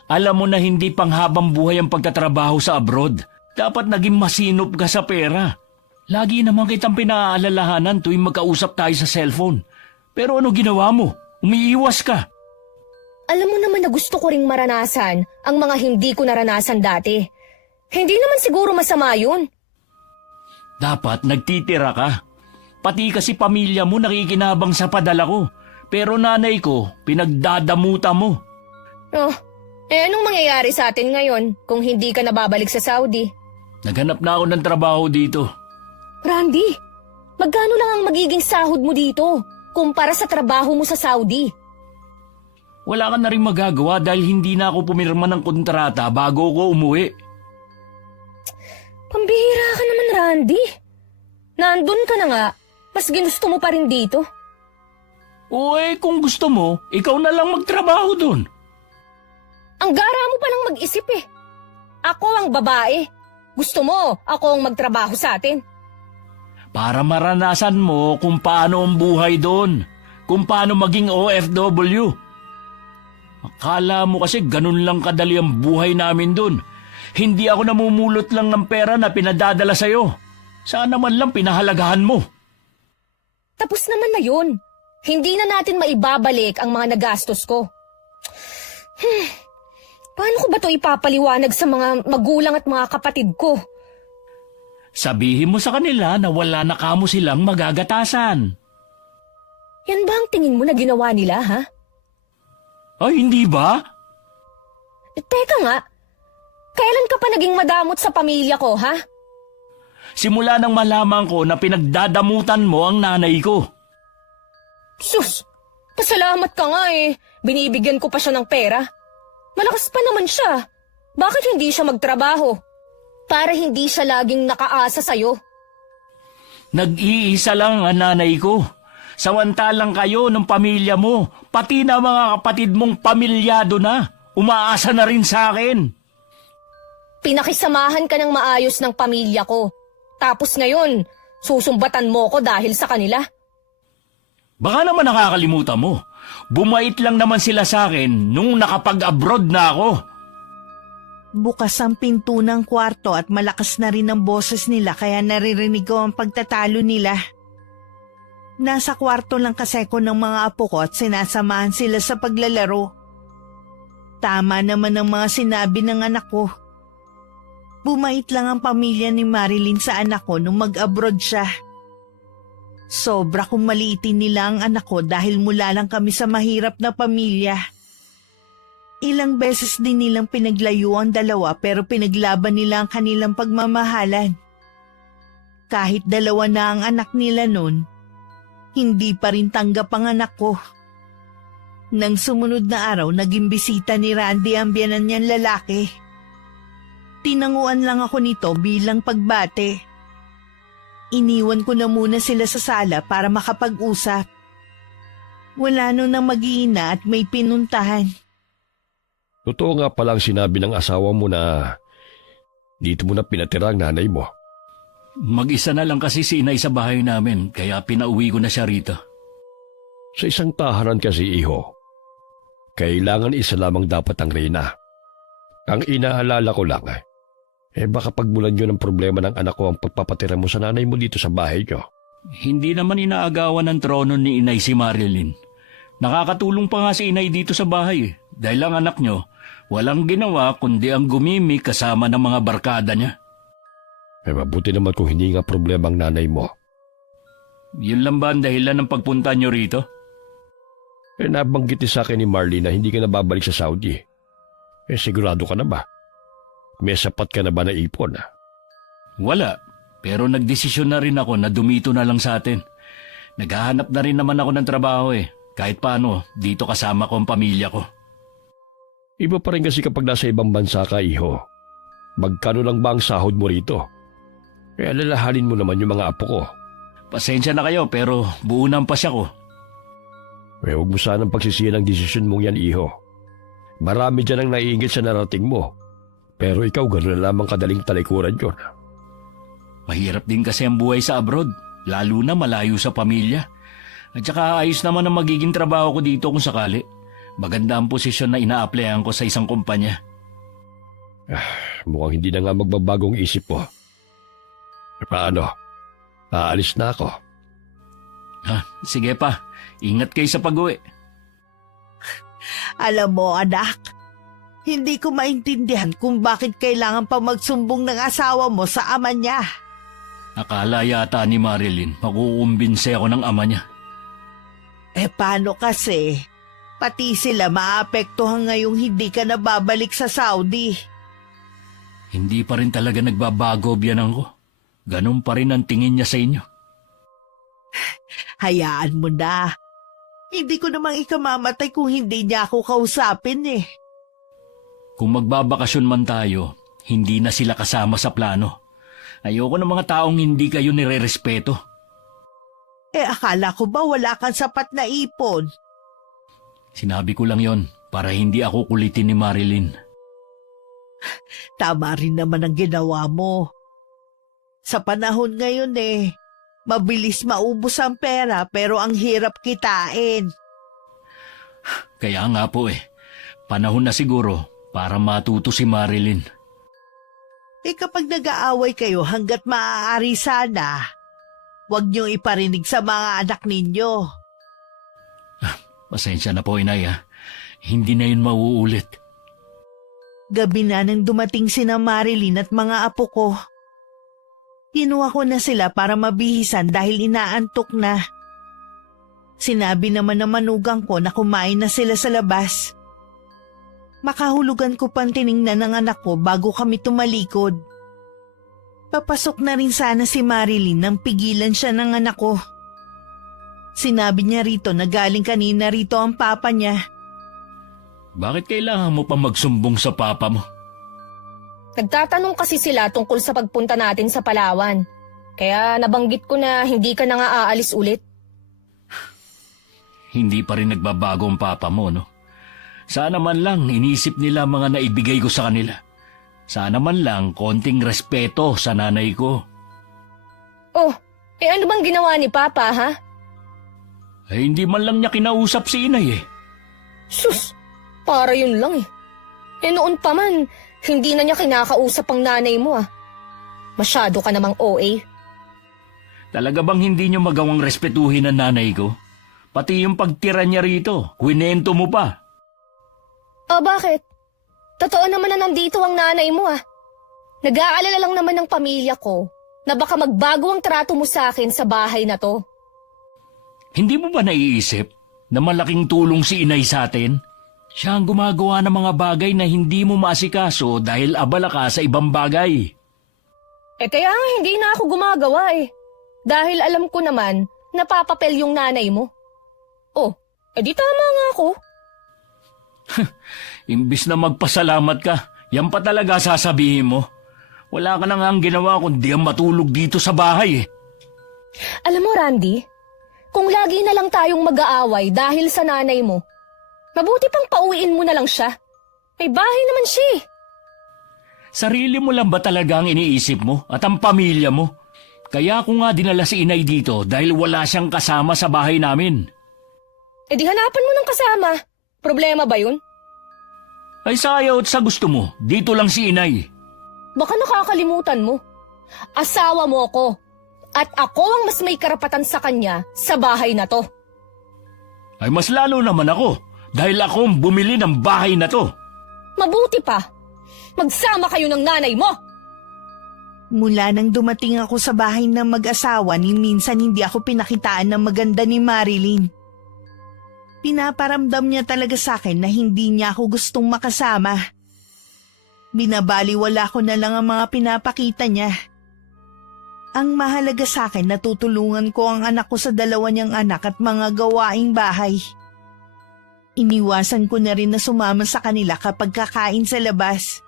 Alam mo na hindi panghabang buhay ang pagtatrabaho sa abroad. Dapat naging masinop ka sa pera. Lagi naman kitang pinaalalahanan tuwing magkausap tayo sa cellphone. Pero ano ginawa mo? Umiiwas ka. Alam mo naman na gusto ko ring maranasan ang mga hindi ko naranasan dati. Hindi naman siguro masama yun. Dapat nagtitira ka. Pati kasi pamilya mo nakikinabang sa padala ko. Pero nanay ko, pinagdadamuta mo. Oh, anong mangyayari sa atin ngayon kung hindi ka nababalik sa Saudi? Naghanap na ako ng trabaho dito. Randy, magkano lang ang magiging sahod mo dito kumpara sa trabaho mo sa Saudi? Wala ka na rin magagawa dahil hindi na ako pumirma ng kontrata bago ko umuwi. Pambihira ka naman, Randy. Nandun ka na nga, mas ginusto mo pa rin dito. O kung gusto mo, ikaw na lang magtrabaho doon. Ang gara mo palang mag-isip eh. Ako ang babae. Gusto mo, ako ang magtrabaho sa atin. Para maranasan mo kung paano ang buhay doon. Kung paano maging OFW. Akala mo kasi ganun lang kadali ang buhay namin doon. Hindi ako namumulot lang ng pera na pinadadala sa'yo. Sana man lang pinahalagahan mo. Tapos naman na yun. Hindi na natin maibabalik ang mga nagastos ko. Paano ko ba to ipapaliwanag sa mga magulang at mga kapatid ko? Sabihin mo sa kanila na wala na kamo silang magagatasan. Yan ba ang tingin mo na ginawa nila, ha? Ay, hindi ba? Teka nga, kailan ka pa naging madamot sa pamilya ko, ha? Simula nang malaman ko na pinagdadamutan mo ang nanay ko. Sus, pasalamat ka nga eh. Binibigyan ko pa siya ng pera. Malakas pa naman siya. Bakit hindi siya magtrabaho? Para hindi siya laging nakaasa sa'yo. Nag-iisa lang ang nanay ko. Samantalang kayo ng pamilya mo, pati na mga kapatid mong pamilyado na, umaasa na rin sa akin. Pinakisamahan ka ng maayos ng pamilya ko. Tapos ngayon, susumbatan mo ko dahil sa kanila. Baka naman nakakalimutan mo. Bumait lang naman sila sa akin nung nakapag-abroad na ako. Bukas ang pinto ng kwarto at malakas na rin ang boses nila kaya naririnig ko ang pagtatalo nila. Nasa kwarto lang kasi ko ng mga apo ko at sinasamahan sila sa paglalaro. Tama naman ang mga sinabi ng anak ko. Bumait lang ang pamilya ni Marilyn sa anak ko nung mag-abroad siya. Sobra kung maliitin nila ang anak ko dahil mula lang kami sa mahirap na pamilya. Ilang beses din nilang pinaglayo ang dalawa pero pinaglaban nila ang kanilang pagmamahalan. Kahit dalawa na ang anak nila nun, hindi pa rin tanggap ang anak ko. Nang sumunod na araw, naging bisita ni Randy ang biyanan niyang lalaki. Tinanguan lang ako nito bilang pagbate. Iniwan ko na muna sila sa sala para makapag-usap. Wala nun nang mag-iina at may pinuntahan. Totoo nga palang sinabi ng asawa mo na dito mo na pinatira ang nanay mo. Mag-isa na lang kasi si inay sa bahay namin, kaya pinauwi ko na siya rito. Sa isang tahanan kasi, iho, kailangan isa lamang dapat ang reyna. Ang inaalala ko lang, baka pagmulan nyo ng problema ng anak ko ang pagpapatira mo sa nanay mo dito sa bahay nyo. Hindi naman inaagawan ng trono ni inay si Marilyn. Nakakatulong pa nga si inay dito sa bahay dahil ang anak nyo walang ginawa kundi ang gumimik kasama ng mga barkada niya. Mabuti naman kung hindi nga problema ang nanay mo. Yun lang ba ang dahilan ng pagpunta nyo rito? Nabanggit sa akin ni Marley na hindi ka na babalik sa Saudi. Sigurado ka na ba? May sapat ka na ba na ipon? Wala, pero nagdesisyon na rin ako na dumito na lang sa atin. Naghahanap na rin naman ako ng trabaho Kahit paano, dito kasama ko ang pamilya ko. Iba pa rin kasi kapag nasa ibang bansa ka, iho. Magkano lang ba ang sahod mo rito? Alalahanin mo naman yung mga apo ko. Pasensya na kayo pero buo ng pasya ko. Huwag mo sanang pagsisiyan ang desisyon mong yan, iho. Marami dyan ang naiingit sa narating mo. Pero ikaw gano'n na lamang kadaling talikuran yun. Mahirap din kasi ang buhay sa abroad, lalo na malayo sa pamilya. At saka ayos naman ang magiging trabaho ko dito kung sakali. Maganda ang posisyon na ina-applyan ko sa isang kumpanya. Mukhang hindi na nga magbabagong isip mo. Paano? Aalis na ako. Sige pa, ingat kayo sa pag-uwi. Alam mo, anak, hindi ko maintindihan kung bakit kailangan pa magsumbong ng asawa mo sa ama niya. Akala yata ni Marilyn makukumbinse ako ng ama niya. Paano kasi? Pati sila maapektuhan ngayong hindi ka na babalik sa Saudi. Hindi pa rin talaga nagbabago biyanan ko. Ganun pa rin ang tingin niya sa inyo. Hayaan mo na. Hindi ko namang ikamamatay kung hindi niya ako kausapin eh. Kung magbabakasyon man tayo, hindi na sila kasama sa plano. Ayoko ng mga taong hindi kayo nire-respeto. Akala ko ba wala kang sapat na ipon? Sinabi ko lang yon para hindi ako kulitin ni Marilyn. Tama rin naman ang ginawa mo. Sa panahon ngayon mabilis maubos ang pera pero ang hirap kitain. Kaya nga po panahon na siguro para matuto si Marilyn. Kapag nag-aaway kayo hanggat maaari sana, huwag niyong iparinig sa mga anak ninyo. Pasensya na po, Inay. Hindi na yun mauulit. Gabi na nang dumating sina Marilyn at mga apo ko. Kinuha ko na sila para mabihisan dahil inaantok na. Sinabi naman ng manugang ko na kumain na sila sa labas. Makahulugan ko pang tiningnan ng anak ko bago kami tumalikod. Papasok na rin sana si Marilyn nang pigilan siya ng anak ko. Sinabi niya rito na galing kanina rito ang papa niya. Bakit kailangan mo pa magsumbong sa papa mo? Nagtatanong kasi sila tungkol sa pagpunta natin sa Palawan. Kaya nabanggit ko na hindi ka na nga aalis ulit. Hindi pa rin nagbabago ang papa mo, no? Sana man lang inisip nila mga naibigay ko sa kanila. Sana man lang konting respeto sa nanay ko. Oh, ano bang ginawa ni Papa, ha? Hindi man lang niya kinausap si Inay Sus, para yun lang noon pa man, hindi na niya kinakausap ang nanay mo Masyado ka namang OA. Talaga bang hindi niyo magawang respetuhin ang nanay ko? Pati yung pagtira niya rito, kwinento mo pa. Bakit? Totoo naman na nandito ang nanay mo Nag-aalala lang naman ng pamilya ko na baka magbago ang trato mo sa akin sa bahay na to. Hindi mo ba naiisip na malaking tulong si Inay sa atin? Siya ang gumagawa ng mga bagay na hindi mo maasikaso dahil abala ka sa ibang bagay. Kaya nga hindi na ako gumagawa Dahil alam ko naman napapapel yung nanay mo. Di tama nga ako. Imbis na magpasalamat ka, yan pa talaga sasabihin mo. Wala ka na nga ang ginawa kundi ang matulog dito sa bahay Alam mo, Randy, kung lagi na lang tayong mag-aaway dahil sa nanay mo, mabuti pang pauwiin mo na lang siya. May bahay naman siya Sarili mo lang ba talaga ang iniisip mo at ang pamilya mo? Kaya ako nga dinala si Inay dito dahil wala siyang kasama sa bahay namin. Di hanapan mo ng kasama. Problema ba yun? Ay sayaw at sa gusto mo, dito lang si Inay. Baka nakakalimutan mo. Asawa mo ako. At ako ang mas may karapatan sa kanya sa bahay na to. Ay mas lalo naman ako dahil ako ang bumili ng bahay na to. Mabuti pa. Magsama kayo ng nanay mo. Mula nang dumating ako sa bahay ng mag-asawa ni minsan hindi ako pinakitaan ng maganda ni Marilyn. Pinaparamdam niya talaga sa akin na hindi niya ako gustong makasama. Binabaliwala ko na lang ang mga pinapakita niya. Ang mahalaga sa akin na tutulungan ko ang anak ko sa dalawa niyang anak at mga gawaing bahay. Iniwasan ko na rin na sumama sa kanila kapag kakain sa labas.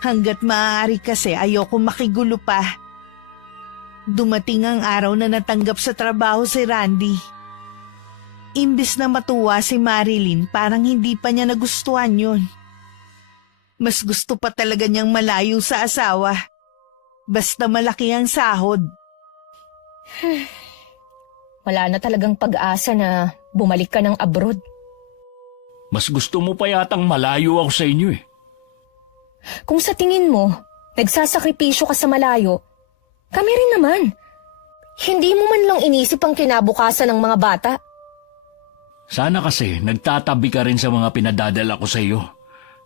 Hanggat maaari kasi ayoko makigulo pa. Dumating ang araw na natanggap sa trabaho si Randy. Imbis na matuwa si Marilyn, parang hindi pa niya nagustuhan yun. Mas gusto pa talaga niyang malayo sa asawa. Basta malaki ang sahod. Wala na talagang pag-asa na bumalik ka ng abroad. Mas gusto mo pa yatang malayo ako sa inyo Kung sa tingin mo, nagsasakripisyo ka sa malayo, kami rin naman. Hindi mo man lang inisip ang kinabukasan ng mga bata. Sana kasi nagtatabi ka rin sa mga pinadadala ko sa iyo.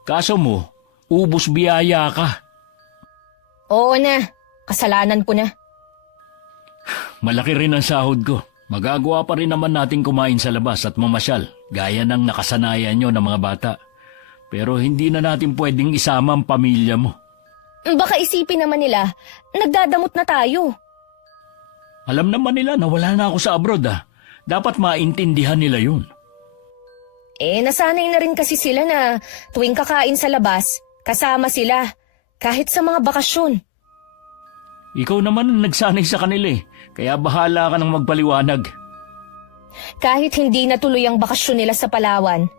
Kaso mo, ubos biyaya ka. Oo na, kasalanan ko na. Malaki rin ang sahod ko. Magagawa pa rin naman natin kumain sa labas at mamasyal, gaya ng nakasanayan nyo ng mga bata. Pero hindi na natin pwedeng isama ang pamilya mo. Baka isipin naman nila, nagdadamot na tayo. Alam naman nila na wala na ako sa abroad Dapat maintindihan nila yun. Nasanay na rin kasi sila na tuwing kakain sa labas, kasama sila, kahit sa mga bakasyon. Ikaw naman ang nagsanay sa kanila kaya bahala ka nang magpaliwanag. Kahit hindi natuloy ang bakasyon nila sa Palawan,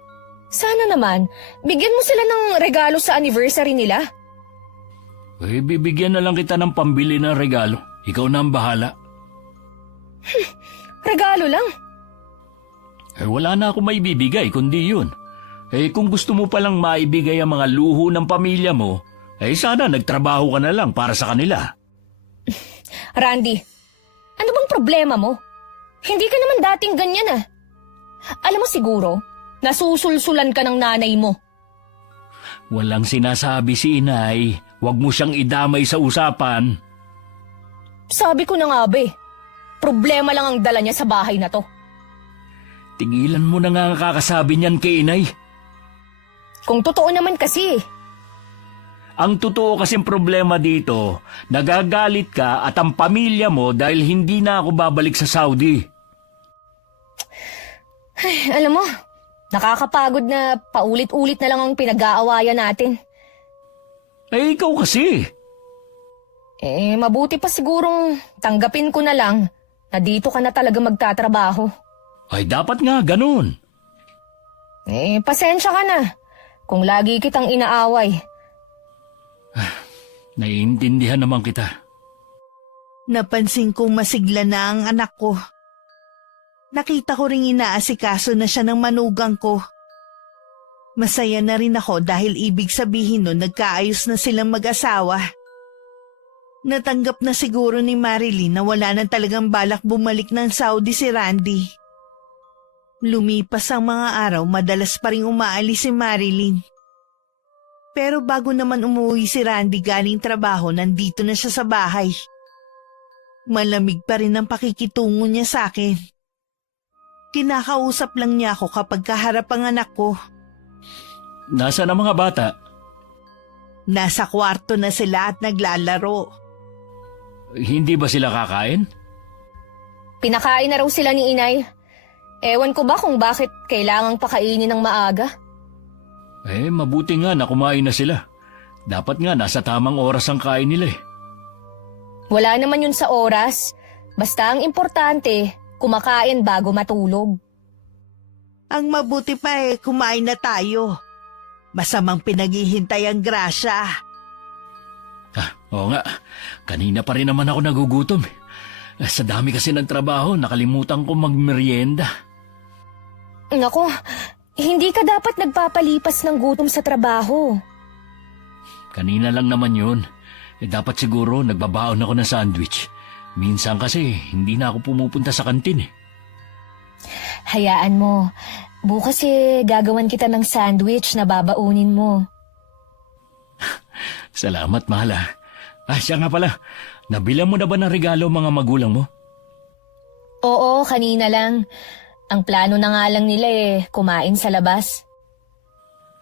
sana naman, bigyan mo sila ng regalo sa anniversary nila. Bibigyan na lang kita ng pambili ng regalo. Ikaw na ang bahala. Regalo lang. Wala na ako maibibigay kundi yun. Kung gusto mo palang maibigay ang mga luho ng pamilya mo, sana nagtrabaho ka na lang para sa kanila. Randy, ano bang problema mo? Hindi ka naman dating ganyan Alam mo siguro, nasusulsulan ka ng nanay mo. Walang sinasabi si inay. Huwag mo siyang idamay sa usapan. Sabi ko na nga problema lang ang dala niya sa bahay na to. Tigilan mo na nga ang kakasabi niyan kay inay. Kung totoo naman kasi. Ang totoo kasing problema dito, nagagalit ka at ang pamilya mo dahil hindi na ako babalik sa Saudi. Alam mo, nakakapagod na paulit-ulit na lang ang pinag-aawayan natin. Ikaw kasi. Mabuti pa sigurong tanggapin ko na lang na dito ka na talaga magtatrabaho. Dapat nga ganun. Pasensya ka na kung lagi kitang inaaway. Naiintindihan naman kita. Napansin kong masigla na ang anak ko. Nakita ko ring inaasikaso na siya ng manugang ko. Masaya na rin ako dahil ibig sabihin nun nagkaayos na silang mag-asawa. Natanggap na siguro ni Marilyn na wala na talagang balak bumalik ng Saudi si Randy. Lumipas ang mga araw, madalas pa rin umaalis si Marilyn. Pero bago naman umuwi si Randy galing trabaho, nandito na siya sa bahay. Malamig pa rin ang pakikitungo niya sa akin. Kinakausap lang niya ako kapag kaharap ang anak ko. Nasaan ang mga bata? Nasa kwarto na sila at naglalaro. Hindi ba sila kakain? Pinakain na raw sila ni inay. Ewan ko ba kung bakit kailangang pakainin ng maaga? Mabuti nga na kumain na sila. Dapat nga nasa tamang oras ang kain nila Wala naman yun sa oras. Basta ang importante, kumakain bago matulog. Ang mabuti pa kumain na tayo. Masamang pinaghihintay ang grasya. Oo nga. Kanina pa rin naman ako nagugutom. Sa dami kasi ng trabaho, nakalimutan ko magmerienda. Nako, hindi ka dapat nagpapalipas ng gutom sa trabaho. Kanina lang naman yun. Dapat siguro nagbabaon ako ng sandwich. Minsan kasi hindi na ako pumupunta sa kantin Hayaan mo. Bukas gagawan kita ng sandwich na babaunin mo. Salamat, mahal siya nga pala. Nabilang mo na ba ng regalo mga magulang mo? Oo, kanina lang. Ang plano na nga lang nila kumain sa labas.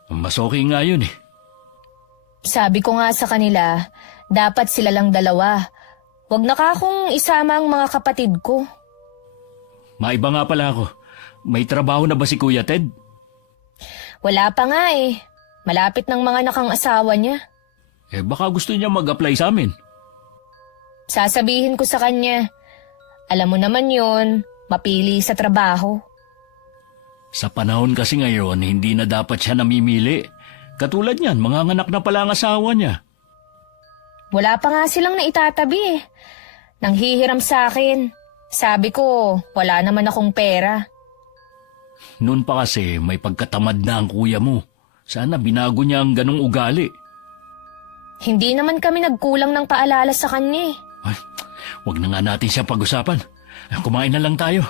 Mas okay nga yun Sabi ko nga sa kanila, dapat sila lang dalawa. Huwag na akong isama ang mga kapatid ko. Maiba nga pala ako. May trabaho na ba si Kuya Ted? Wala pa nga Malapit ng mga nakang asawa niya. Baka gusto niya mag-apply sa amin. Sasabihin ko sa kanya, alam mo naman yun, mapili sa trabaho. Sa panahon kasi ngayon, hindi na dapat siya namimili. Katulad niyan, mga anak na pala ang asawa niya. Wala pa nga silang naitatabi Nanghihiram sa akin. Sabi ko, wala naman akong pera. Noon pa kasi may pagkatamad na ang kuya mo. Sana binago niya ang ganong ugali. Hindi naman kami nagkulang ng paalala sa kanya Ay, Huwag na nga natin siya pag-usapan. Kumain na lang tayo.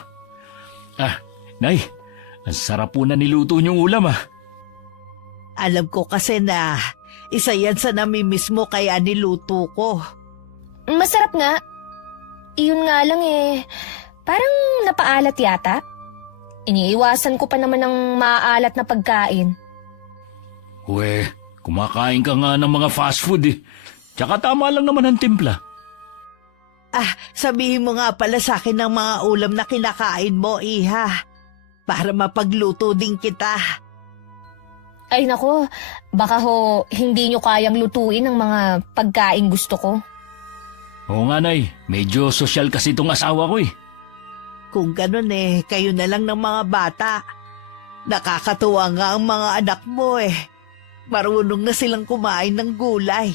Nay, ang sarap po na niluto niyong ulam Alam ko kasi na isa yan sa namimiss mo kaya niluto ko. Masarap nga. Iyon nga lang parang napaalat yata. Iniiwasan ko pa naman ng maaalat na pagkain. Kumakain ka nga ng mga fast food Tsaka tama lang naman ang timpla. Sabihin mo nga pala sa akin ng mga ulam na kinakain mo, Iha. Para mapagluto din kita. Ay nako, baka hindi nyo kayang lutuin ang mga pagkain gusto ko. Oo nga, Nay. Medyo sosyal kasi itong asawa ko Kung ganun kayo na lang ng mga bata. Nakakatuwa nga ang mga anak mo Marunong na silang kumain ng gulay.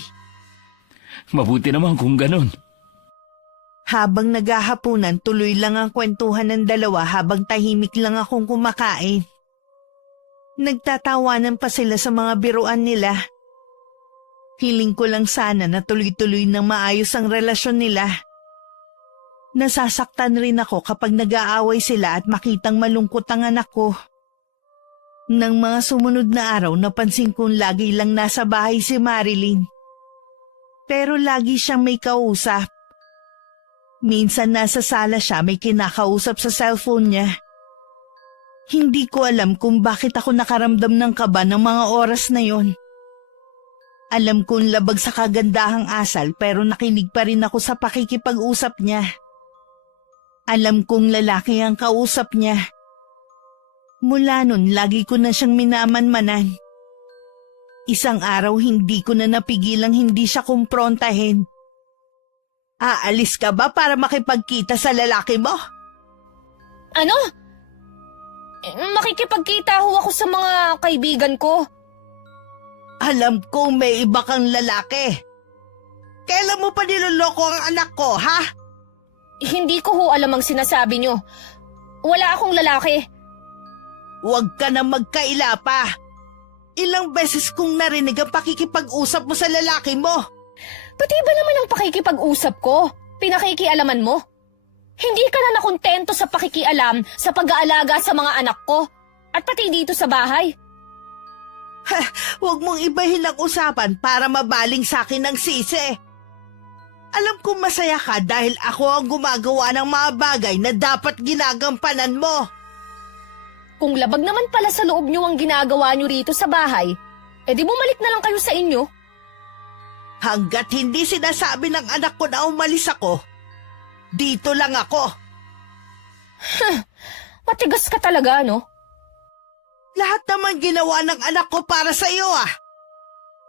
Mabuti naman kung ganon. Habang naghahapunan, tuloy lang ang kwentuhan ng dalawa habang tahimik lang akong kumakain. Nagtatawanan pa sila sa mga biruan nila. Hiling ko lang sana na tuloy-tuloy ng maayos ang relasyon nila. Nasasaktan rin ako kapag nag-aaway sila at makitang malungkot ang anak ko. Nang mga sumunod na araw, napansin kong lagi lang nasa bahay si Marilyn. Pero lagi siyang may kausap. Minsan nasa sala siya, may kinakausap sa cellphone niya. Hindi ko alam kung bakit ako nakaramdam ng kaba ng mga oras na yon. Alam kong labag sa kagandahang asal pero nakinig pa rin ako sa pakikipag-usap niya. Alam kong lalaki ang kausap niya. Mula nun, lagi ko na siyang minamanmanan. Isang araw hindi ko na napigilang hindi siya kumprontahin. Aalis ka ba para makipagkita sa lalaki mo? Ano? Makikipagkita ako sa mga kaibigan ko. Alam kong may iba kang lalaki. Kailan mo pa niloloko ang anak ko, ha? Hindi ko alam ang sinasabi nyo. Wala akong lalaki. Huwag ka na magkaila pa. Ilang beses kong narinig ang pakikipag-usap mo sa lalaki mo. Pati ba naman ang pakikipag-usap ko? Pinakikialaman mo? Hindi ka na nakontento sa pakikialam sa pag-aalaga sa mga anak ko at pati dito sa bahay. Huwag mong ibahin ang usapan para mabaling sa akin ng sisi. Alam kong masaya ka dahil ako ang gumagawa ng mga bagay na dapat ginagampanan mo. Kung labag naman pala sa loob nyo ang ginagawa nyo rito sa bahay, edi bumalik na lang kayo sa inyo. Hanggat hindi sinasabi ng anak ko na umalis ako, dito lang ako. Matigas ka talaga, no? Lahat naman ginawa ng anak ko para sa iyo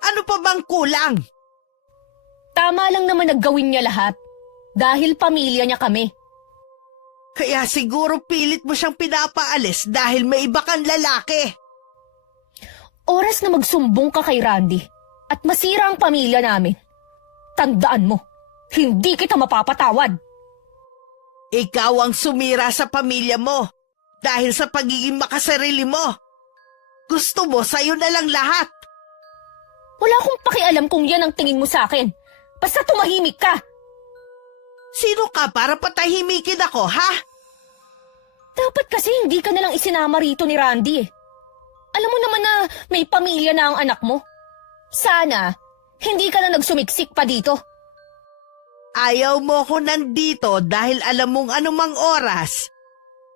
Ano pa bang kulang? Tama lang naman naggawin niya lahat. Dahil pamilya niya kami. Kaya siguro pilit mo siyang pinapaalis dahil may iba kang lalaki. Oras na magsumbong ka kay Randy at masira ang pamilya namin. Tandaan mo, hindi kita mapapatawad. Ikaw ang sumira sa pamilya mo dahil sa pagiging makasarili mo. Gusto mo sa'yo na lang lahat. Wala akong pakialam kung yan ang tingin mo sa akin. Basta tumahimik ka. Sino ka para patahimikin ako, ha? Dapat kasi hindi ka nalang isinama rito ni Randy. Alam mo naman na may pamilya na ang anak mo. Sana, hindi ka na nagsumiksik pa dito. Ayaw mo ko nandito dahil alam mong anumang oras.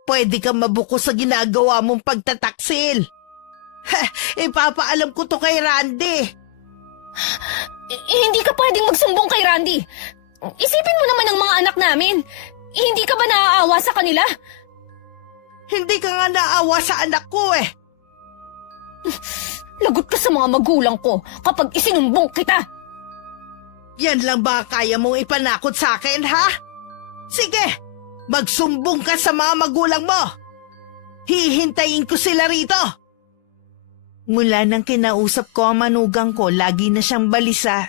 Pwede kang mabuko sa ginagawa mong pagtataksil. Ipapaalam ko to kay Randy. Hindi ka pwedeng magsumbong kay Randy. Isipin mo naman ang mga anak namin. Hindi ka ba naaawa sa kanila? Hindi ka nga naawa sa anak ko Lagot ka sa mga magulang ko kapag isinumbong kita. Yan lang ba kaya mong ipanakot sa akin, ha? Sige, magsumbong ka sa mga magulang mo. Hihintayin ko sila rito. Mula nang kinausap ko ang manugang ko, lagi na siyang balisa.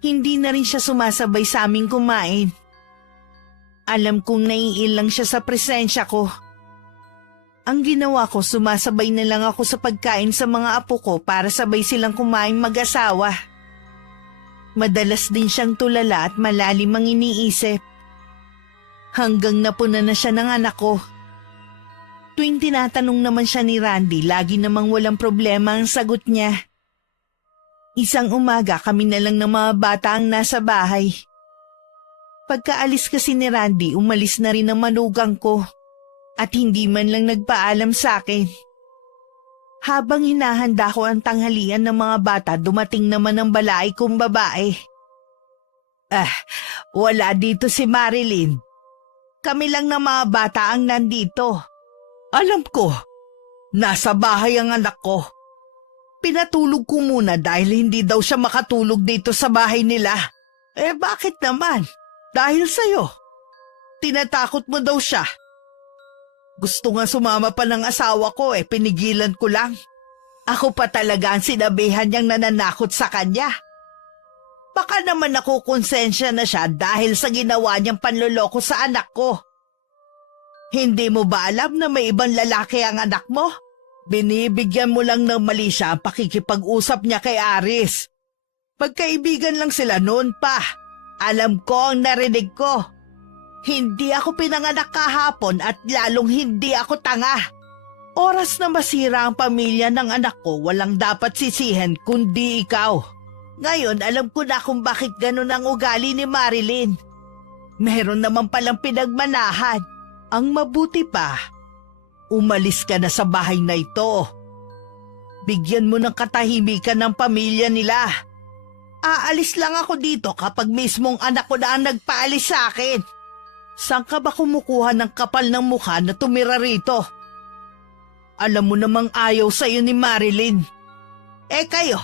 Hindi na rin siya sumasabay sa aming kumain. Alam kong naiilang siya sa presensya ko. Ang ginawa ko, sumasabay na lang ako sa pagkain sa mga apo ko para sabay silang kumain mag-asawa. Madalas din siyang tulala at malalim ang iniisip. Hanggang napuna na siya ng anak ko. Tuwing tinatanong naman siya ni Randy, lagi namang walang problema ang sagot niya. Isang umaga kami na lang ng mga bata ang nasa bahay. Pagkaalis kasi ni Randy, umalis na rin ang manugang ko at hindi man lang nagpaalam sa akin. Habang hinahanda ko ang tanghalian ng mga bata, dumating naman ang balay kong babae. Wala dito si Marilyn. Kami lang ng mga bata ang nandito. Alam ko, nasa bahay ang anak ko. Pinatulog ko muna dahil hindi daw siya makatulog dito sa bahay nila. Bakit naman? Dahil sa'yo. Tinatakot mo daw siya. Gusto nga sumama pa ng asawa ko, pinigilan ko lang. Ako pa talaga ang sinabihan niyang nananakot sa kanya. Baka naman nakukonsensya na siya dahil sa ginawa niyang panloloko sa anak ko. Hindi mo ba alam na may ibang lalaki ang anak mo? Binibigyan mo lang ng mali siya ang pakikipag-usap niya kay Aris. Magkaibigan lang sila noon pa. Alam ko ang narinig ko. Hindi ako pinanganak kahapon at lalong hindi ako tanga. Oras na masira ang pamilya ng anak ko, walang dapat sisihin kundi ikaw. Ngayon alam ko na kung bakit ganun ang ugali ni Marilyn. Meron naman palang pinagmanahan. Ang mabuti pa, umalis ka na sa bahay na ito. Bigyan mo ng katahimikan ng pamilya nila. Aalis lang ako dito kapag mismong anak ko na ang nagpaalis sa akin. Saan ka ba kumukuha ng kapal ng mukha na tumira rito? Alam mo namang ayaw sa'yo ni Marilyn. Kayo,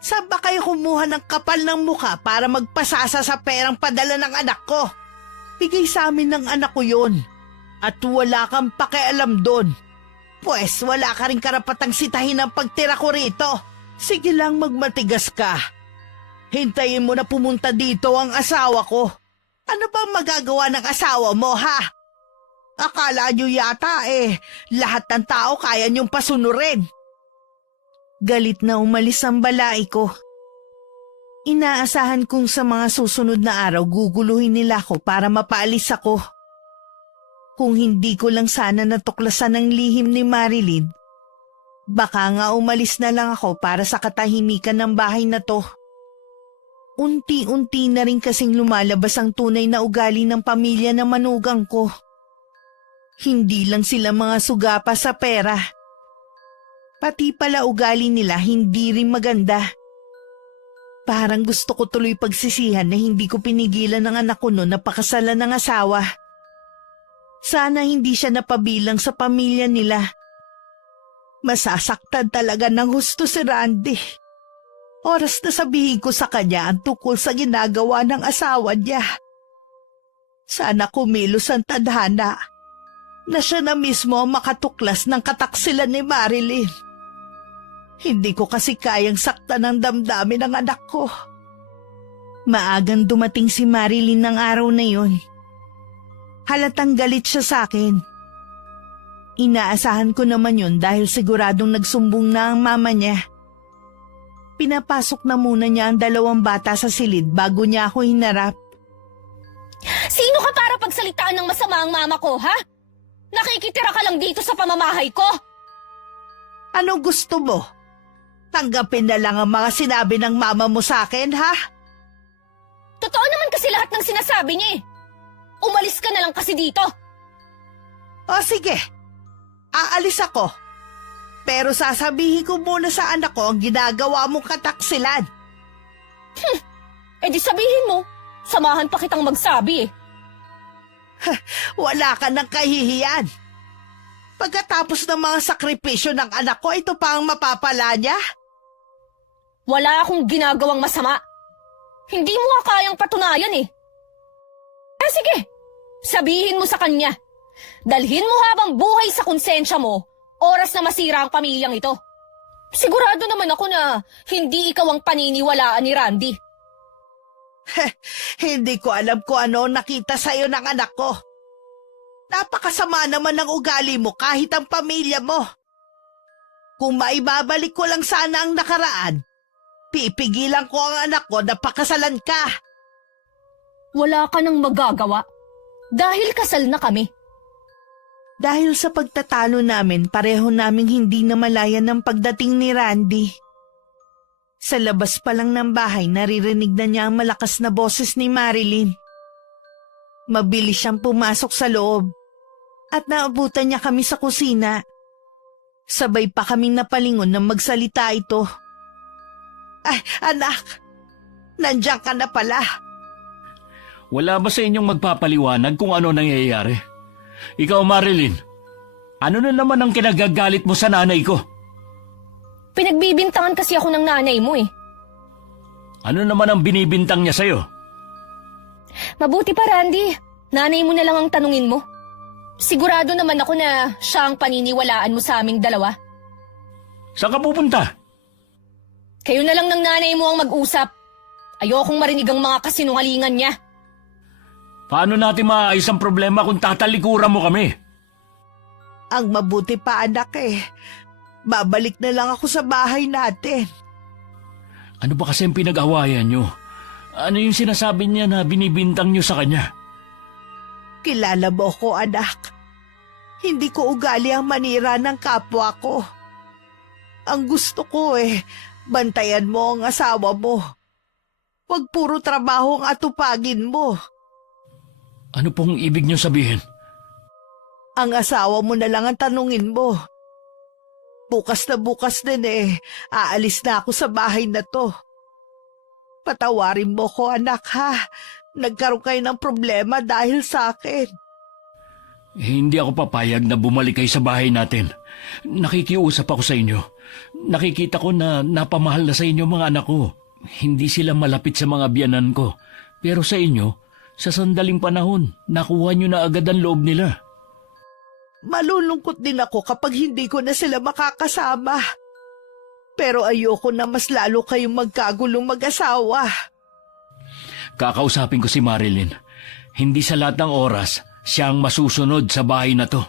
saan ba kayo kumuha ng kapal ng mukha para magpasasa sa perang padala ng anak ko? Bigay sa amin ng anak ko yun. At wala kang pakialam doon. Pwes wala ka rin karapatang sitahin ang pagtira ko rito. Sige lang magmatigas ka. Hintayin mo na pumunta dito ang asawa ko. Ano ba magagawa ng asawa mo, ha? Akala nyo yata lahat ng tao kaya nyong pasunurin. Galit na umalis ang balai ko. Inaasahan kong sa mga susunod na araw guguluhin nila ako para mapaalis ako. Kung hindi ko lang sana natuklasan ang lihim ni Marilyn, baka nga umalis na lang ako para sa katahimikan ng bahay na to. Unti-unti na rin kasing lumalabas ang tunay na ugali ng pamilya ng manugang ko. Hindi lang sila mga sugapa sa pera. Pati pala ugali nila hindi rin maganda. Parang gusto ko tuloy pagsisihan na hindi ko pinigilan ng anak ko noon na pakasalan ng asawa. Sana hindi siya napabilang sa pamilya nila. Masasaktan talaga ng husto si Randy. Oras na sabihin ko sa kanya ang tungkol sa ginagawa ng asawa niya. Sana kumilos ang tadhana na siya na mismo ang makatuklas ng kataksilan ni Marilyn. Hindi ko kasi kayang saktan ng damdamin ng anak ko. Maagang dumating si Marilyn ng araw na yun. Halatang galit siya sa akin. Inaasahan ko naman yun dahil siguradong nagsumbong na ang mama niya. Pinapasok na muna niya ang dalawang bata sa silid bago niya ako hinarap. Sino ka para pagsalitaan ng masama ang mama ko, ha? Nakikitira ka lang dito sa pamamahay ko. Anong gusto mo? Tanggapin na lang ang mga sinabi ng mama mo sa akin, ha? Totoo naman kasi lahat ng sinasabi niya. Umalis ka na lang kasi dito. O sige, aalis ako. Pero sasabihin ko muna sa anak ko ang ginagawa mong kataksilan. Di sabihin mo, samahan pa kitang magsabi. Wala ka ng kahihiyan. Pagkatapos ng mga sakripisyo ng anak ko, ito pa ang mapapala niya? Wala akong ginagawang masama. Hindi mo nga kayang patunayan sige, sabihin mo sa kanya. Dalhin mo habang buhay sa konsensya mo, oras na masira ang pamilyang ito. Sigurado naman ako na hindi ikaw ang paniniwalaan ni Randy. Hindi ko alam kung ano nakita sa'yo ng anak ko. Napakasama naman ng ugali mo kahit ang pamilya mo. Kung maibabalik ko lang sana ang nakaraan, Pipigilan ko ang anak ko na pakasalan ka. Wala ka nang magagawa. Dahil kasal na kami. Dahil sa pagtatalo namin, pareho naming hindi namalayan ng pagdating ni Randy. Sa labas pa lang ng bahay, naririnig na niya ang malakas na boses ni Marilyn. Mabilis siyang pumasok sa loob at naabutan niya kami sa kusina. Sabay pa kaming napalingon nang magsalita ito. Ay, anak! Nandiyan ka na pala. Wala ba sa inyong magpapaliwanag kung ano nangyayari? Ikaw, Marilyn, ano na naman ang kinagagalit mo sa nanay ko? Pinagbibintangan kasi ako ng nanay mo eh. Ano naman ang binibintang niya sa'yo? Mabuti pa, Randy. Nanay mo na lang ang tanungin mo. Sigurado naman ako na siya ang paniniwalaan mo sa aming dalawa. Saan ka pupunta? Kayo na lang ng nanay mo ang mag-usap. Ayokong marinig ang mga kasinungalingan niya. Paano natin maayos ang problema kung tatalikuran mo kami? Ang mabuti pa, anak eh. Babalik na lang ako sa bahay natin. Ano ba kasi ang pinag-awayan nyo? Ano yung sinasabi niya na binibintang nyo sa kanya? Kilala mo ko, anak. Hindi ko ugali ang manira ng kapwa ko. Ang gusto ko bantayan mo ang asawa mo. Huwag puro trabaho ang atupagin mo. Ano pong ibig nyo sabihin? Ang asawa mo na lang ang tanungin mo. Bukas na bukas din aalis na ako sa bahay na to. Patawarin mo ko, anak, ha? Nagkaroon kayo ng problema dahil sa akin. Hindi ako papayag na bumalik kayo sa bahay natin. Nakikiusap ako sa inyo. Nakikita ko na napamahal na sa inyo mga anak ko. Hindi sila malapit sa mga biyanan ko. Pero sa inyo, sa sandaling panahon, nakuha nyo na agad ang loob nila. Malulungkot din ako kapag hindi ko na sila makakasama. Pero ayoko na mas lalo kayong magkagulong mag-asawa. Kakausapin ko si Marilyn. Hindi sa lahat ng oras, siya ang masusunod sa bahay na to.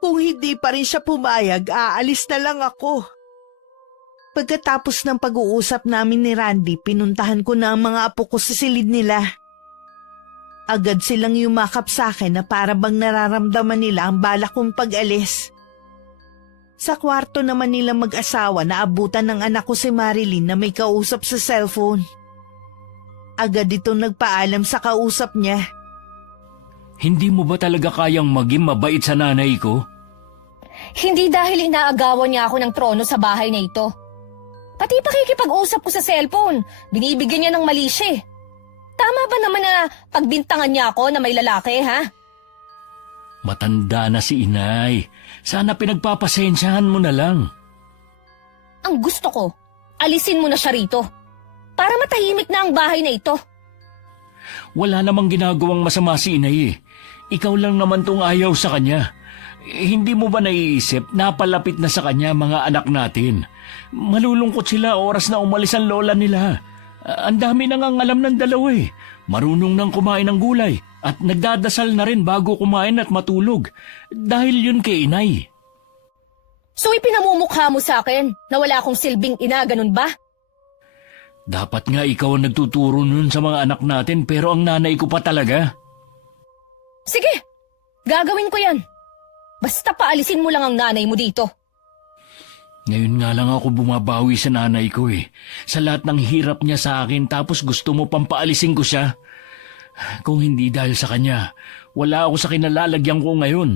Kung hindi pa rin siya pumayag, aalis na lang ako. Pagkatapos ng pag-uusap namin ni Randy, pinuntahan ko na ang mga apo ko sa silid nila. Agad silang yumakap sa akin na para bang nararamdaman nila ang balak kong pag-alis. Sa kwarto naman nila mag-asawa, naabutan ng anak ko si Marilyn na may kausap sa cellphone. Agad itong nagpaalam sa kausap niya. Hindi mo ba talaga kayang maging mabait sa nanay ko? Hindi dahil inaagawan niya ako ng trono sa bahay na ito. Pati pakikipag-usap ko sa cellphone, binibigyan niya ng mali siya. Tama ba naman na pagbintangan niya ako na may lalaki, ha? Matanda na si inay. Sana pinagpapasensyahan mo na lang. Ang gusto ko, alisin mo na siya rito. Para matahimik na ang bahay na ito. Wala namang ginagawang masama si inay eh. Ikaw lang naman tong ayaw sa kanya. Hindi mo ba naiisip, napalapit na sa kanya mga anak natin? Malulungkot sila oras na umalis ang lola nila. Ang dami nang ang alam ng dalawa eh. Marunong nang kumain ng gulay at nagdadasal na rin bago kumain at matulog. Dahil yun kay inay. So ipinamumukha mo sa akin na wala akong silbing ina, ganun ba? Dapat nga ikaw ang nagtuturo nun sa mga anak natin pero ang nanay ko pa talaga. Sige, gagawin ko yan. Basta paalisin mo lang ang nanay mo dito. Ngayon nga lang ako bumabawi sa nanay ko eh. Sa lahat ng hirap niya sa akin tapos gusto mo pang paalisin ko siya. Kung hindi dahil sa kanya, wala ako sa kinalalagyan ko ngayon.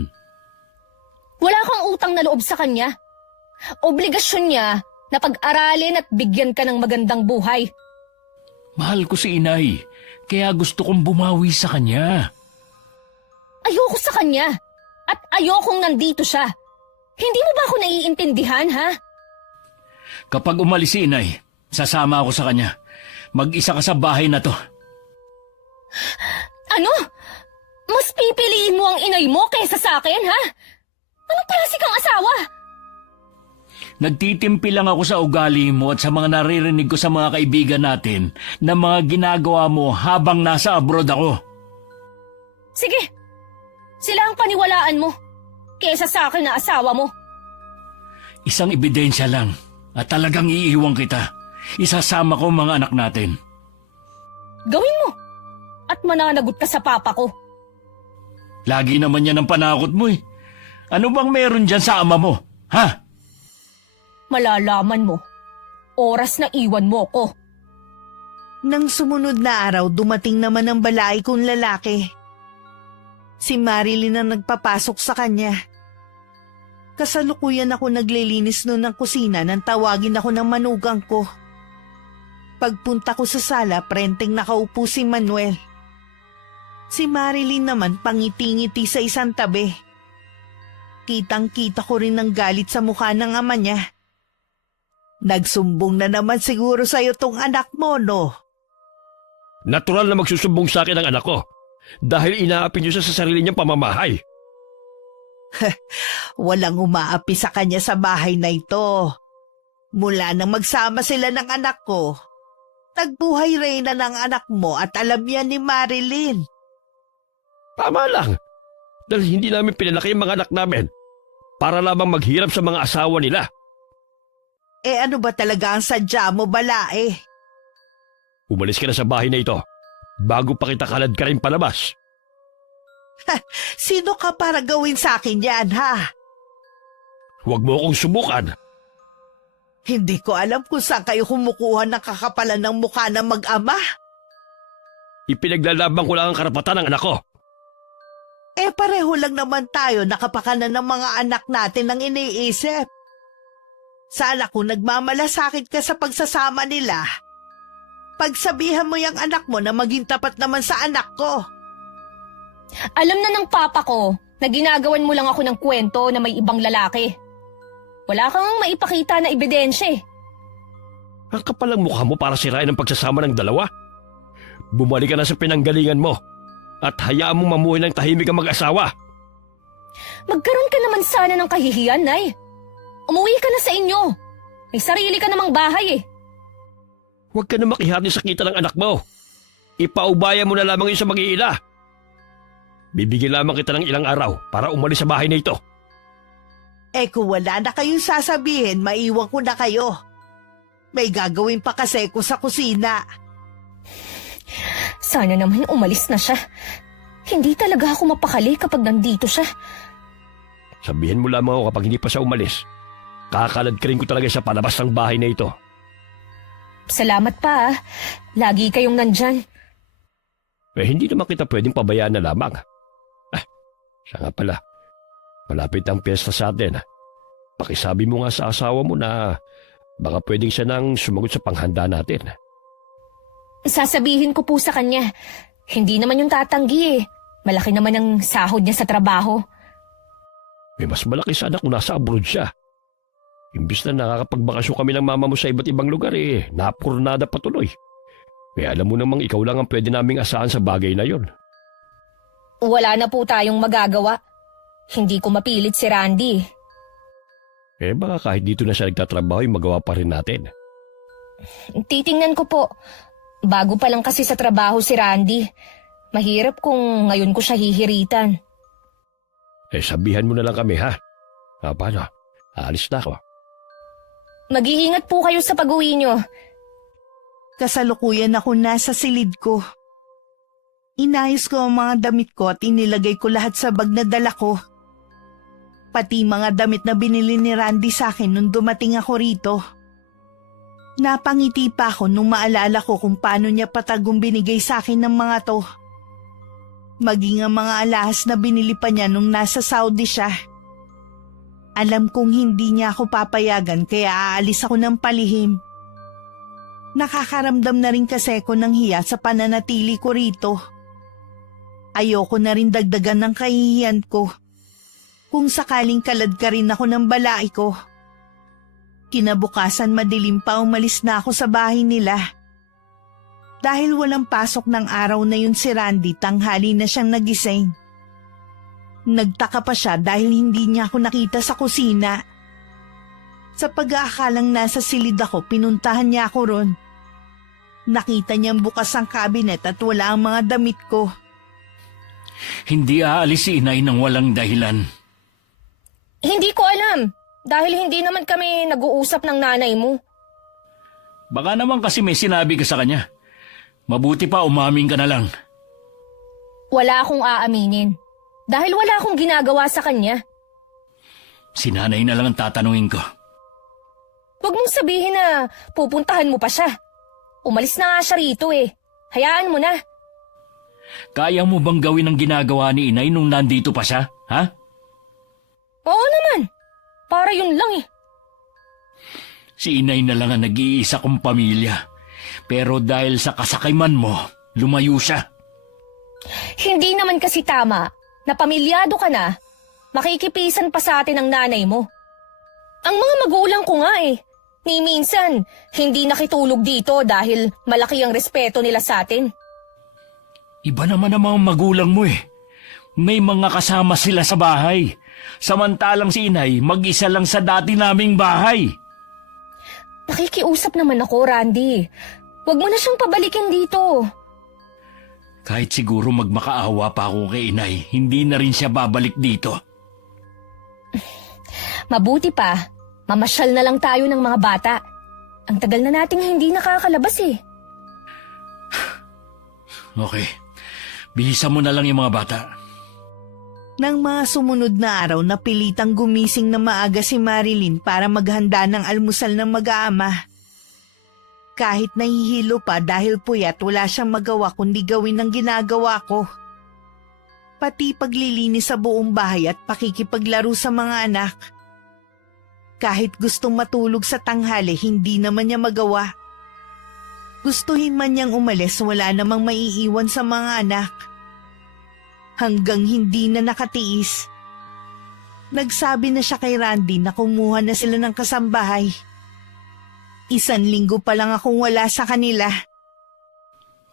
Wala kang utang na loob sa kanya. Obligasyon niya na pag-aralin at bigyan ka ng magandang buhay. Mahal ko si inay, kaya gusto kong bumawi sa kanya. Ayoko sa kanya at ayokong nandito siya. Hindi mo ba ako naiintindihan, ha? Kapag umalis si inay, sasama ako sa kanya. Mag-isa ka sa bahay na to. Ano? Mas pipiliin mo ang inay mo kaysa sa akin, ha? Anong klase kang asawa? Nagtitimpi lang ako sa ugali mo at sa mga naririnig ko sa mga kaibigan natin na mga ginagawa mo habang nasa abroad ako. Sige, sila ang paniwalaan mo kaysa sa akin na asawa mo. Isang ebidensya lang at talagang iiwan kita. Isasama ko ang mga anak natin. Gawin mo! At mananagot ka sa papa ko. Lagi naman yan ang panakot mo eh. Ano bang meron dyan sa ama mo? Ha? Malalaman mo. Oras na iwan mo ko. Nang sumunod na araw, dumating naman ang balay kong lalaki. Si Marilyn ang nagpapasok sa kanya. Kasalukuyan ako naglilinis noon ng kusina nang tawagin ako ng manugang ko. Pagpunta ko sa sala, prenteng nakaupo si Manuel. Si Marilyn naman pangiti-ngiti sa isang tabi. Kitang-kita ko rin ang galit sa mukha ng ama niya. Nagsumbong na naman siguro sa'yo tong anak mo, no? Natural na magsusumbong sa akin ang anak ko dahil inaapi niyo siya sa sarili niyang pamamahay. Walang umaapi sa kanya sa bahay na ito. Mula nang magsama sila ng anak ko, nagbuhay reyna ng anak mo at alam yan ni Marilyn. Tama lang. Dahil hindi namin pinalaki ang mga anak namin para lamang maghirap sa mga asawa nila. Eh ano ba talaga ang sadya mo, balae? Umalis ka na sa bahay na ito bago pa kita kalad ka rin palabas. Sino ka para gawin sa akin yan, ha? Huwag mo akong subukan. Hindi ko alam kung saan kayo kumukuha ng kakapalan ng mukha ng mag-ama. Ipinaglalaban ko lang ang karapatan ng anak ko. Eh pareho lang naman tayo nakapakanan ng mga anak natin ang iniisip. Sana kung nagmamalasakit ka sa pagsasama nila, pagsabihan mo yung anak mo na maging tapat naman sa anak ko. Alam na ng papa ko na ginagawan mo lang ako ng kwento na may ibang lalaki. Wala kang maipakita na ebidensya eh. Ang kapal ang mukha mo para sirain ang pagsasama ng dalawa. Bumalik ka na sa pinanggalingan mo at hayaan mong mamuhay ng tahimik ang mag-asawa. Magkaroon ka naman sana ng kahihiyan, Nay. Umuwi ka na sa inyo. May sarili ka namang bahay eh. Huwag ka na makihati sa kita ng anak mo. Ipaubaya mo na lamang yun sa mag-iila. Bibigyan lamang kita ng ilang araw para umalis sa bahay na ito. Eh kung wala na kayong sasabihin, maiwan ko na kayo. May gagawin pa kasi ko sa kusina. Sana naman umalis na siya. Hindi talaga ako mapakali kapag nandito siya. Sabihin mo lamang ako kapag hindi pa siya umalis. Kakalad ka rin ko talaga sa palabas ng bahay na ito. Salamat pa ah. Lagi kayong nandyan. Eh hindi naman kita pwedeng pabayaan na lamang. Siya nga pala. Malapit ang piyesta sa atin. Pakisabi mo nga sa asawa mo na baka pwedeng siya nang sumagot sa panghanda natin. Sasabihin ko po sa kanya. Hindi naman yung tatanggi eh. Malaki naman ang sahod niya sa trabaho. May mas malaki sana kung nasa abroad siya. Imbis na nakakapagbakasyon kami ng mama mo sa iba't ibang lugar napurnada patuloy. Kaya alam mo namang ikaw lang ang pwede naming asahan sa bagay na yon. Wala na po tayong magagawa. Hindi ko mapilit si Randy. Baka kahit dito na siya nagtatrabaho magawa pa rin natin. Titingnan ko po. Bago pa lang kasi sa trabaho si Randy. Mahirap kung ngayon ko siya hihiritan. Sabihan mo na lang kami ha. Paano? Aalis na ako. Mag-iingat po kayo sa pag-uwi nyo. Kasalukuyan ako nasa silid ko. Inayos ko ang mga damit ko at inilagay ko lahat sa bag na dala ko. Pati mga damit na binili ni Randy sa akin nung dumating ako rito. Napangiti pa ako nung maalala ko kung paano niya patagong binigay sa akin ng mga to. Maging ang mga alahas na binili pa niya nung nasa Saudi siya. Alam kong hindi niya ako papayagan kaya aalis ako ng palihim. Nakakaramdam na rin kasi ako ng hiya sa pananatili ko rito. Ayoko na rin dagdagan ng kahihiyan ko. Kung sakaling kalad ka rin ako ng balai ko. Kinabukasan madilim pa umalis na ako sa bahay nila. Dahil walang pasok ng araw na yun si Randy, tanghali na siyang nagising. Nagtaka pa siya dahil hindi niya ako nakita sa kusina. Sa pag-aakalang nasa silid ako, pinuntahan niya ako ron. Nakita niyang bukas ang kabinet at wala ang mga damit ko. Hindi aalis si inay nang walang dahilan. Hindi ko alam. Dahil hindi naman kami nag-uusap ng nanay mo. Baka naman kasi may sinabi ka sa kanya. Mabuti pa umamin ka na lang. Wala akong aaminin. Dahil wala akong ginagawa sa kanya. Si nanay na lang ang tatanungin ko. Huwag mong sabihin na pupuntahan mo pa siya. Umalis na nga siya rito eh. Hayaan mo na. Kaya mo bang gawin ang ginagawa ni inay nung nandito pa siya, ha? Oo naman. Para yun lang eh. Si inay na lang ang nag-iisa kong pamilya. Pero dahil sa kasakiman mo, lumayo siya. Hindi naman kasi tama na pamilyado ka na, makikipisan pa sa atin ang nanay mo. Ang mga magulang ko nga eh, ni minsan hindi nakitulog dito dahil malaki ang respeto nila sa atin. Iba naman ang mga magulang mo eh. May mga kasama sila sa bahay. Samantalang si inay, mag-isa lang sa dati naming bahay. Nakikiusap naman ako, Randy. Huwag mo na siyang pabalikin dito. Kahit siguro magmakaawa pa ako kay inay, hindi na rin siya babalik dito. Mabuti pa, mamasyal na lang tayo ng mga bata. Ang tagal na nating hindi nakakalabas eh. Okay, bihisan mo na lang yung mga bata. Nang mga sumunod na araw, napilitang gumising na maaga si Marilyn para maghanda ng almusal ng mag-aama. Kahit nahihilo pa dahil puyat, wala siyang magawa kundi gawin ang ginagawa ko. Pati paglilinis sa buong bahay at pakikipaglaro sa mga anak. Kahit gustong matulog sa tanghali, hindi naman niya magawa. Gustuhin man niyang umalis, wala namang maiiwan sa mga anak. Hanggang hindi na nakatiis. Nagsabi na siya kay Randy na kumuha na sila ng kasambahay. 1 linggo pa lang akong wala sa kanila.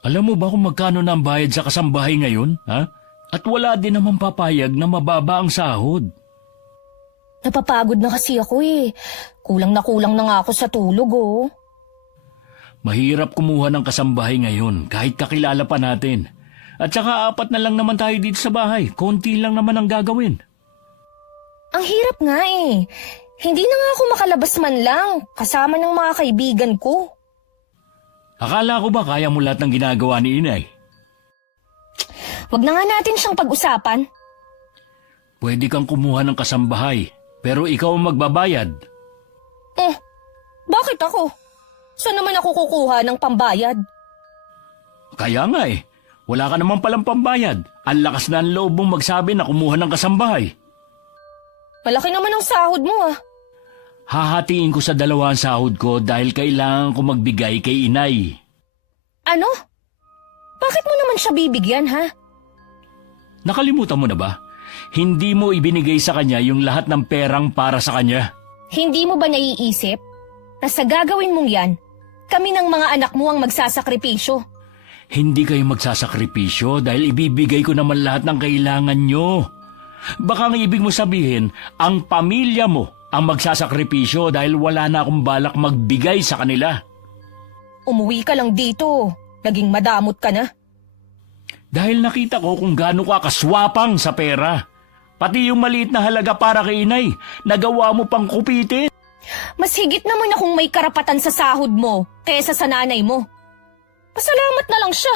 Alam mo ba kung magkano na ang bayad sa kasambahay ngayon, ha? At wala din naman papayag na mababa ang sahod. Napapagod na kasi ako eh. Kulang na nga ako sa tulog oh. Mahirap kumuha ng kasambahay ngayon kahit kakilala pa natin. At saka 4 na lang naman tayo dito sa bahay. Konti lang naman ang gagawin. Ang hirap nga eh. Hindi na nga ako makalabas man lang kasama ng mga kaibigan ko. Akala ko ba kaya mo lahat ng ginagawa ni inay? Wag na nga natin siyang pag-usapan. Pwede kang kumuha ng kasambahay, pero ikaw ang magbabayad. Bakit ako? Saan naman ako kukuha ng pambayad? Kaya nga eh, wala ka naman palang pambayad. Ang lakas na ang loob mong magsabi na kumuha ng kasambahay. Malaki naman ang sahod mo ah. Hahatiin ko sa 2 ang sahod ko dahil kailangan ko magbigay kay inay. Ano? Bakit mo naman siya bibigyan ha? Nakalimutan mo na ba? Hindi mo ibinigay sa kanya yung lahat ng perang para sa kanya. Hindi mo ba naiisip na sa gagawin mong yan, kami ng mga anak mo ang magsasakripisyo? Hindi kayo magsasakripisyo dahil ibibigay ko naman lahat ng kailangan nyo. Baka ang ibig mo sabihin, ang pamilya mo ang magsasakripisyo dahil wala na akong balak magbigay sa kanila. Umuwi ka lang dito. Naging madamot ka na. Dahil nakita ko kung gaano ka kaswapang sa pera. Pati yung maliit na halaga para kay inay, nagawa mo pang kupitin. Mas higit naman akong may karapatan sa sahod mo kaysa sa nanay mo. Pasalamat na lang siya.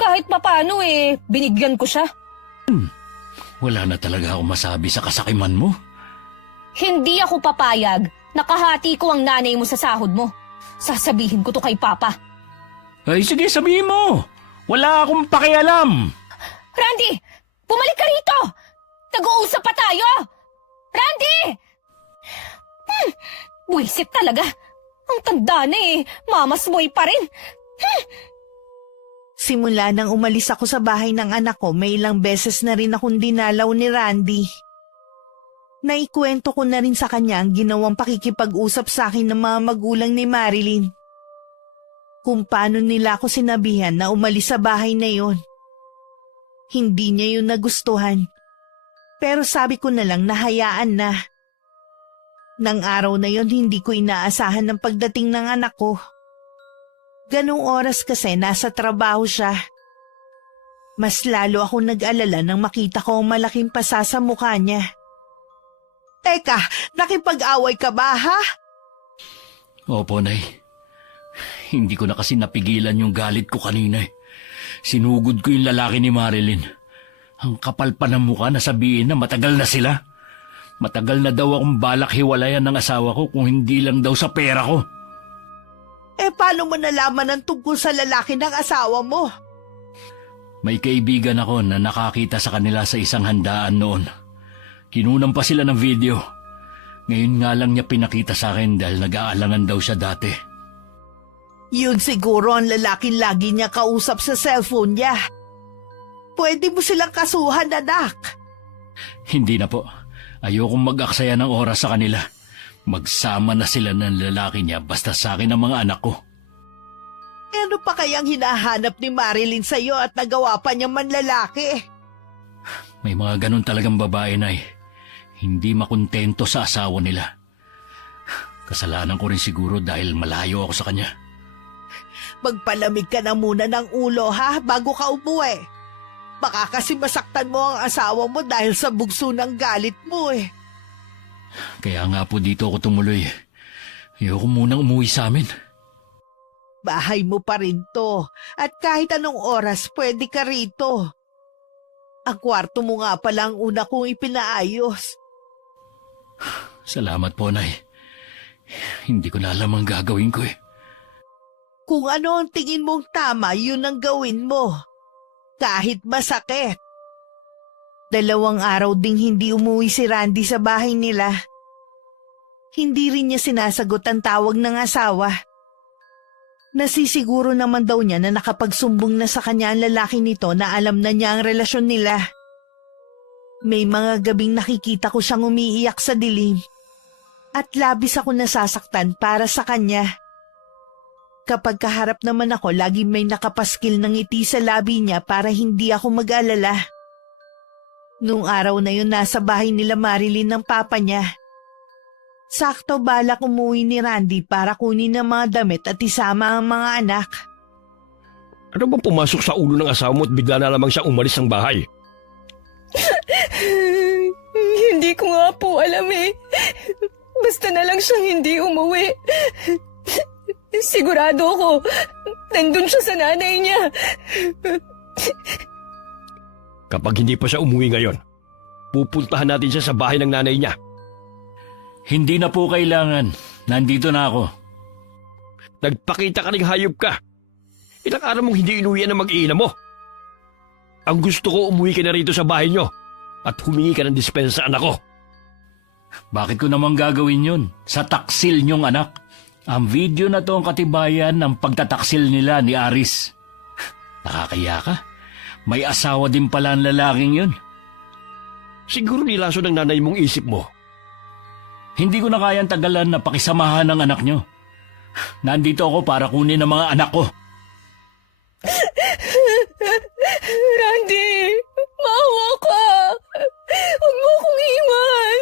Kahit papano binigyan ko siya. Wala na talaga akong masabi sa kasakiman mo. Hindi ako papayag. Nakahati ko ang nanay mo sa sahod mo. Sasabihin ko to kay Papa. Ay sige, sabihin mo. Wala akong pakialam. Randy! Bumalik ka rito! Nag-uusap pa tayo! Randy! Buisit talaga. Ang tanda na mamasmoy pa rin. Simula nang umalis ako sa bahay ng anak ko, may ilang beses na rin akong dinalaw ni Randy. Naikwento ko na rin sa kanya ang ginawang pakikipag-usap sa akin ng mga magulang ni Marilyn. Kung paano nila ako sinabihan na umalis sa bahay na yon. Hindi niya yun nagustuhan. Pero sabi ko na lang na hayaan na. Nang araw na yon, hindi ko inaasahan ng pagdating ng anak ko. Ganong oras kasi nasa trabaho siya. Mas lalo ako nag-alala nang makita ko ang malaking pasa sa mukha niya. Teka, nakipag-away ka ba ha? Opo, Nay. Hindi ko na kasi napigilan yung galit ko kanina eh. Sinugod ko yung lalaki ni Marilyn. Ang kapal pa ng mukha na sabihin na matagal na sila. Matagal na daw akong balak hiwalayan ng asawa ko kung hindi lang daw sa pera ko. Paano mo nalaman ang tungkol sa lalaki ng asawa mo? May kaibigan ako na nakakita sa kanila sa isang handaan noon. Kinunan pa sila ng video. Ngayon nga lang niya pinakita sa akin dahil nag-aalangan daw siya dati. Yun siguro ang lalaking lagi niya kausap sa cellphone niya. Pwede mo silang kasuhan, anak. Hindi na po. Ayokong mag-aksaya ng oras sa kanila. Magsama na sila ng lalaki niya basta sa akin ang mga anak ko. Ano pa kayang hinahanap ni Marilyn sa'yo at nagawa pa niya manlalaki? May mga ganun talagang babae na hindi makontento sa asawa nila. Kasalanan ko rin siguro dahil malayo ako sa kanya. Magpalamig ka na muna ng ulo ha bago ka umuwi. Baka kasi masaktan mo ang asawa mo dahil sa bugso ng galit mo eh. Kaya nga po dito ako tumuloy. Ayoko munang umuwi sa amin. Bahay mo pa rin to at kahit anong oras pwede ka rito. Ang kwarto mo nga pala ang una kong ipinaayos. Salamat po, Nay. Hindi ko na alam ang gagawin ko eh. Kung ano ang tingin mong tama, yun ang gawin mo. Kahit masakit. 2 araw ding hindi umuwi si Randy sa bahay nila. Hindi rin niya sinasagot ang tawag ng asawa. Nasisiguro naman daw niya na nakapagsumbong na sa kanya ang lalaki nito na alam na niya ang relasyon nila. May mga gabing nakikita ko siyang umiiyak sa dilim. At labis ako nasasaktan para sa kanya. Kapag kaharap naman ako, lagi may nakapaskil ng ngiti sa labi niya para hindi ako mag-alala. Nung araw na yun, nasa bahay nila Marilyn ng papa niya. Sakto balak umuwi ni Randy para kunin ang mga damit at isama ang mga anak. Ano bang pumasok sa ulo ng asawa mo at bigla na lamang siyang umalis ng bahay? Hindi ko nga po alam eh. Basta na lang siyang hindi umuwi. Sigurado ko, nandun siya sa nanay niya. Kapag hindi pa siya umuwi ngayon, pupuntahan natin siya sa bahay ng nanay niya. Hindi na po kailangan. Nandito na ako. Nagpakita ka ng hayop ka. Ilang araw mong hindi inuwian ang mag-iina mo. Ang gusto ko, umuwi ka na rito sa bahay niyo at humingi ka ng dispensa anak ko. Bakit ko naman gagawin yun? Sa taksil niyong anak. Ang video na to ang katibayan ng pagtataksil nila ni Aris. Nakakaya ka? May asawa din pala ang lalaking yun. Siguro nilaso ng nanay mong isip mo. Hindi ko na kayang tagalan na pakisamahan ng anak niyo. Nandito ako para kunin ang mga anak ko. Randy, maawa ka. Huwag mo akong iwan.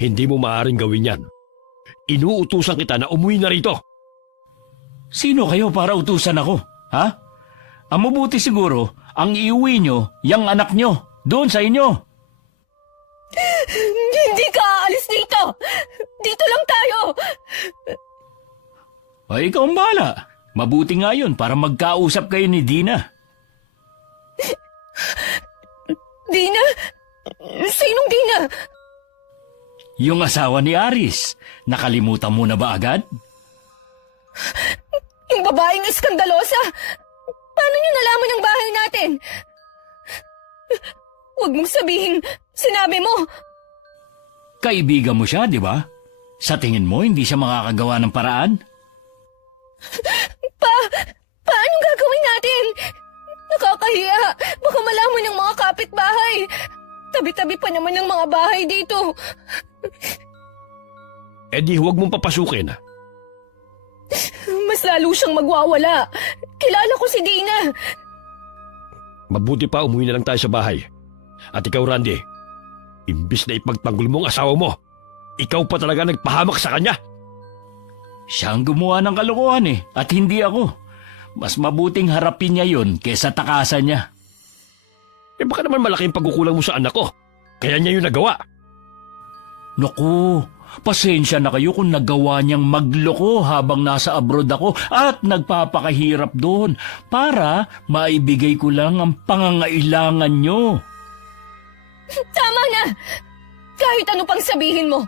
Hindi mo maaaring gawin yan. Inuutusan kita na umuwi na rito. Sino kayo para utusan ako? Ha? Ang mabuti siguro, ang iuwi nyo, yung anak nyo, doon sa inyo. Hindi ka aalis dito. Dito lang tayo. Ay, ikaw ang bahala. Mabuti nga yun para magkausap kayo ni Dina. Dina? Sinong Dina? Yung asawa ni Aris. Nakalimutan mo na ba agad? Yung babaeng iskandalosa. Paano niyo nalaman ang bahay natin? Huwag mong sabihin, sinabi mo. Kaibigan mo siya, di ba? Sa tingin mo, hindi siya makakagawa ng paraan? Paano gagawin natin? Nakakahiya. Baka malaman ng mga kapitbahay. Tabi-tabi pa naman ng mga bahay dito. Eh di huwag mong papasukin. Mas lalo siyang magwawala. Kilala ko si Dina. Mabuti pa umuwi na lang tayo sa bahay. At ikaw, Randy, imbis na ipagtanggol mo ang asawa mo, ikaw pa talaga nagpahamak sa kanya. Siya ang gumawa ng kalokohan at hindi ako. Mas mabuting harapin niya yun kesa takasan niya. Eh baka naman malaking pagkukulang mo sa anak ko. Kaya niya yung nagawa. Naku, Pasensya na kayo kung nagawa niyang magloko habang nasa abroad ako at nagpapakahirap doon para maibigay ko lang ang pangangailangan niyo. Tama na! Kahit ano pang sabihin mo,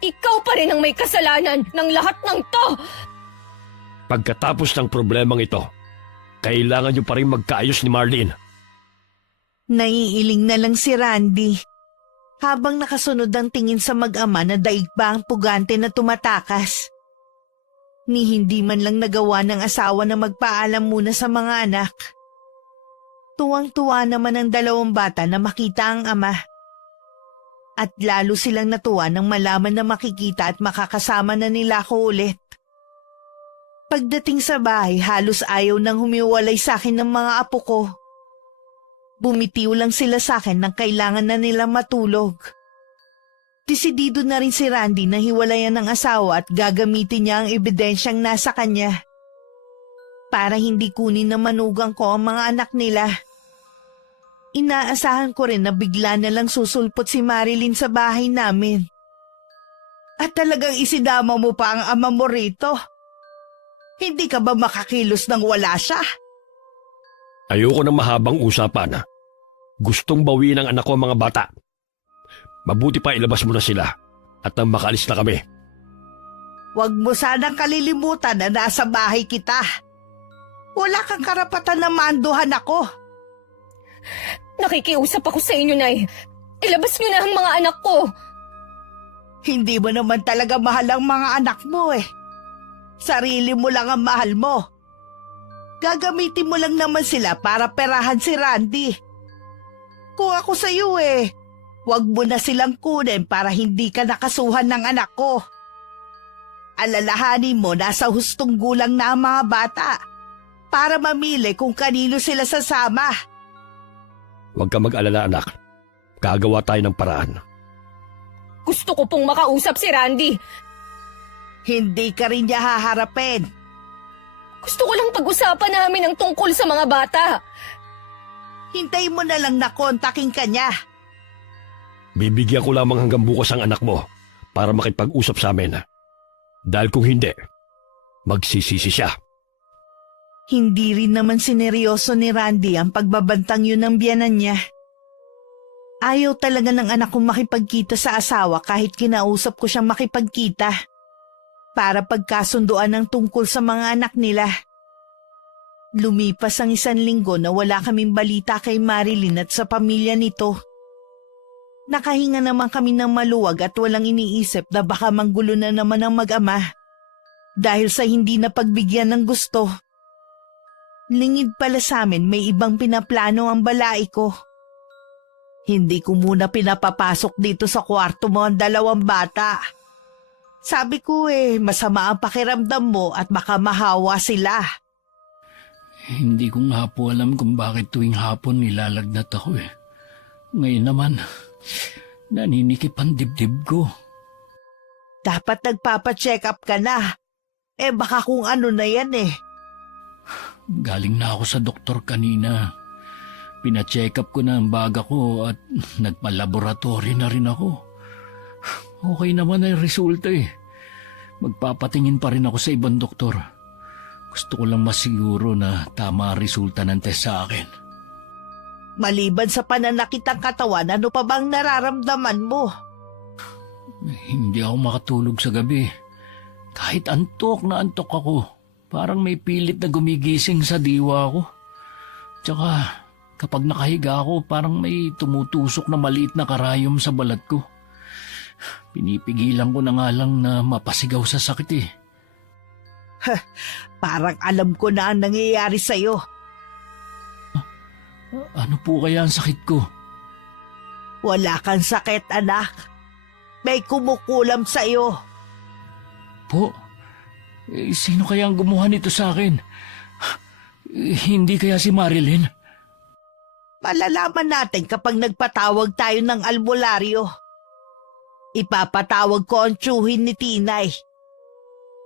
ikaw pa rin ang may kasalanan ng lahat ng to! Pagkatapos ng problemang ito, kailangan niyo pa rin magkaayos ni Marlene. Naiiling na lang si Randy habang nakasunod ang tingin sa mag-ama na daig pa ang pugante na tumatakas. Ni hindi man lang nagawa ng asawa na magpaalam muna sa mga anak. Tuwang-tuwa naman ang dalawang bata na makita ang ama. At lalo silang natuwa nang malaman na makikita at makakasama na nila ako ulit. Pagdating sa bahay, halos ayaw nang humiwalay sa akin ng mga apo ko. Bumitiw lang sila sa akin nang kailangan na nilang matulog. Desidido na rin si Randy na hiwalayan ng asawa at gagamitin niya ang ebidensyang nasa kanya. Para hindi kunin na manugang ko ang mga anak nila. Inaasahan ko rin na bigla na lang susulpot si Marilyn sa bahay namin. At talagang isidama mo pa ang ama mo rito. Hindi ka ba makakilos nang wala siya? Ayoko ng mahabang usapan. Gustong bawiin ang anak ko ang mga bata. Mabuti pa ilabas mo na sila at nang makaalis na kami. Huwag mo sanang kalilimutan na nasa bahay kita. Wala kang karapatan na manduhan ako. Nakikiusap ako sa inyo, Nay. Ilabas niyo na ang mga anak ko. Hindi mo naman talaga mahal ang mga anak mo eh. Sarili mo lang ang mahal mo. Gagamitin mo lang naman sila para perahan si Randy. Kung ako sa iyo huwag mo na silang kunin para hindi ka nakasuhan ng anak ko. Alalahanin mo nasa hustong gulang na ang mga bata para mamili kung kanino sila sasama. Huwag ka mag-alala, anak. Gagawa tayo ng paraan. Gusto ko pong makausap si Randy. Hindi ka rin niya haharapin. Gusto ko lang pag-usapan namin ang tungkol sa mga bata. Hintayin mo na lang na kontakin ka niya. Bibigyan ko lamang hanggang bukas ang anak mo para makipag-usap sa amin. Dahil kung hindi, magsisisi siya. Hindi rin naman sineryoso ni Randy ang pagbabantang yun ng biyanan niya. Ayaw talaga ng anak kong makipagkita sa asawa kahit kinausap ko siyang makipagkita. Para pagkasunduan ng tungkol sa mga anak nila. Lumipas ang 1 linggo na wala kaming balita kay Marilyn at sa pamilya nito. Nakahinga naman kami ng maluwag at walang iniisip na baka manggulo na naman ang mag-ama. Dahil sa hindi na pagbigyan ng gusto. Lingid pala sa amin may ibang pinaplano ang balai ko. Hindi ko muna pinapapasok dito sa kwarto mo ang 2 bata. Sabi ko masama ang pakiramdam mo at baka mahawa sila. Hindi ko nga po alam kung bakit tuwing hapon nilalagnat ako Ngayon naman, naninikip ang dibdib ko. Dapat nagpapacheck up ka na. Baka kung ano na yan Galing na ako sa doktor kanina. Pina-check up ko na ang baga ko at nagpa-laboratory na rin ako. Okay naman ang resulta Magpapatingin pa rin ako sa ibang doktor. Gusto ko lang masiguro na tama ang resulta ng test sa akin. Maliban sa pananakit ng katawan, ano pa bang nararamdaman mo? Hindi ako makatulog sa gabi. Kahit antok na antok ako, parang may pilit na gumigising sa diwa ko. Tsaka kapag nakahiga ako, parang may tumutusok na maliit na karayom sa balat ko. Pinipigilan ko na nga lang na mapasigaw sa sakit Parang alam ko na ang nangyayari sa'yo. Ano po kaya ang sakit ko? Wala kang sakit, anak. May kumukulam sa'yo. Po? Sino kaya ang gumawa nito sa akin? Hindi kaya si Marilyn? Malalaman natin kapag nagpatawag tayo ng albularyo. Ipapatawag ko ang tiyuhin ni Tinay.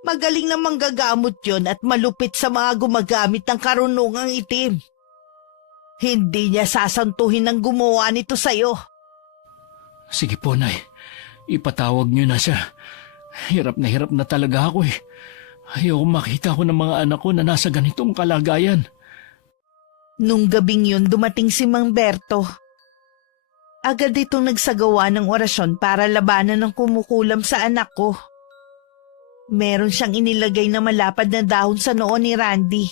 Magaling na manggagamot yon at malupit sa mga gumagamit ng karunungang itim. Hindi niya sasantuhin ang gumawa nito sa'yo. Sige po, Nay. ipatawag niyo na siya. Hirap na talaga ako eh. Ayaw makita ko ng mga anak ko na nasa ganitong kalagayan. Nung gabing yun, dumating si Mang Berto. Agad itong nagsagawa ng orasyon para labanan ng kumukulam sa anak ko. Meron siyang inilagay na malapad na dahon sa noo ni Randy.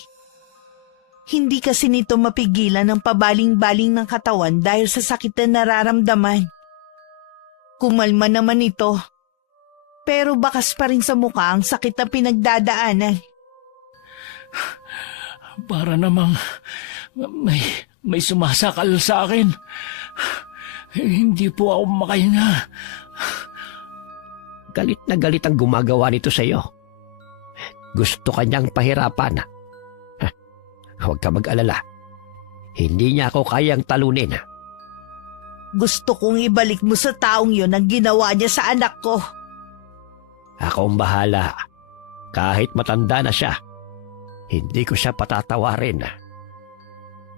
Hindi kasi nito mapigilan ang pabaling-baling ng katawan dahil sa sakit na nararamdaman. Kumalma naman ito, pero bakas pa rin sa mukha ang sakit na pinagdadaanan. Para namang may sumasakal sa akin. Hindi po ako makahinga. Galit na galit ang gumagawa nito sa iyo. Gusto kanyang pahirapan. Huwag ka mag-alala. Hindi niya ako kayang talunin. Gusto kong ibalik mo sa taong yon ang ginawa niya sa anak ko. Ako ang bahala. Kahit matanda na siya, hindi ko siya patatawarin.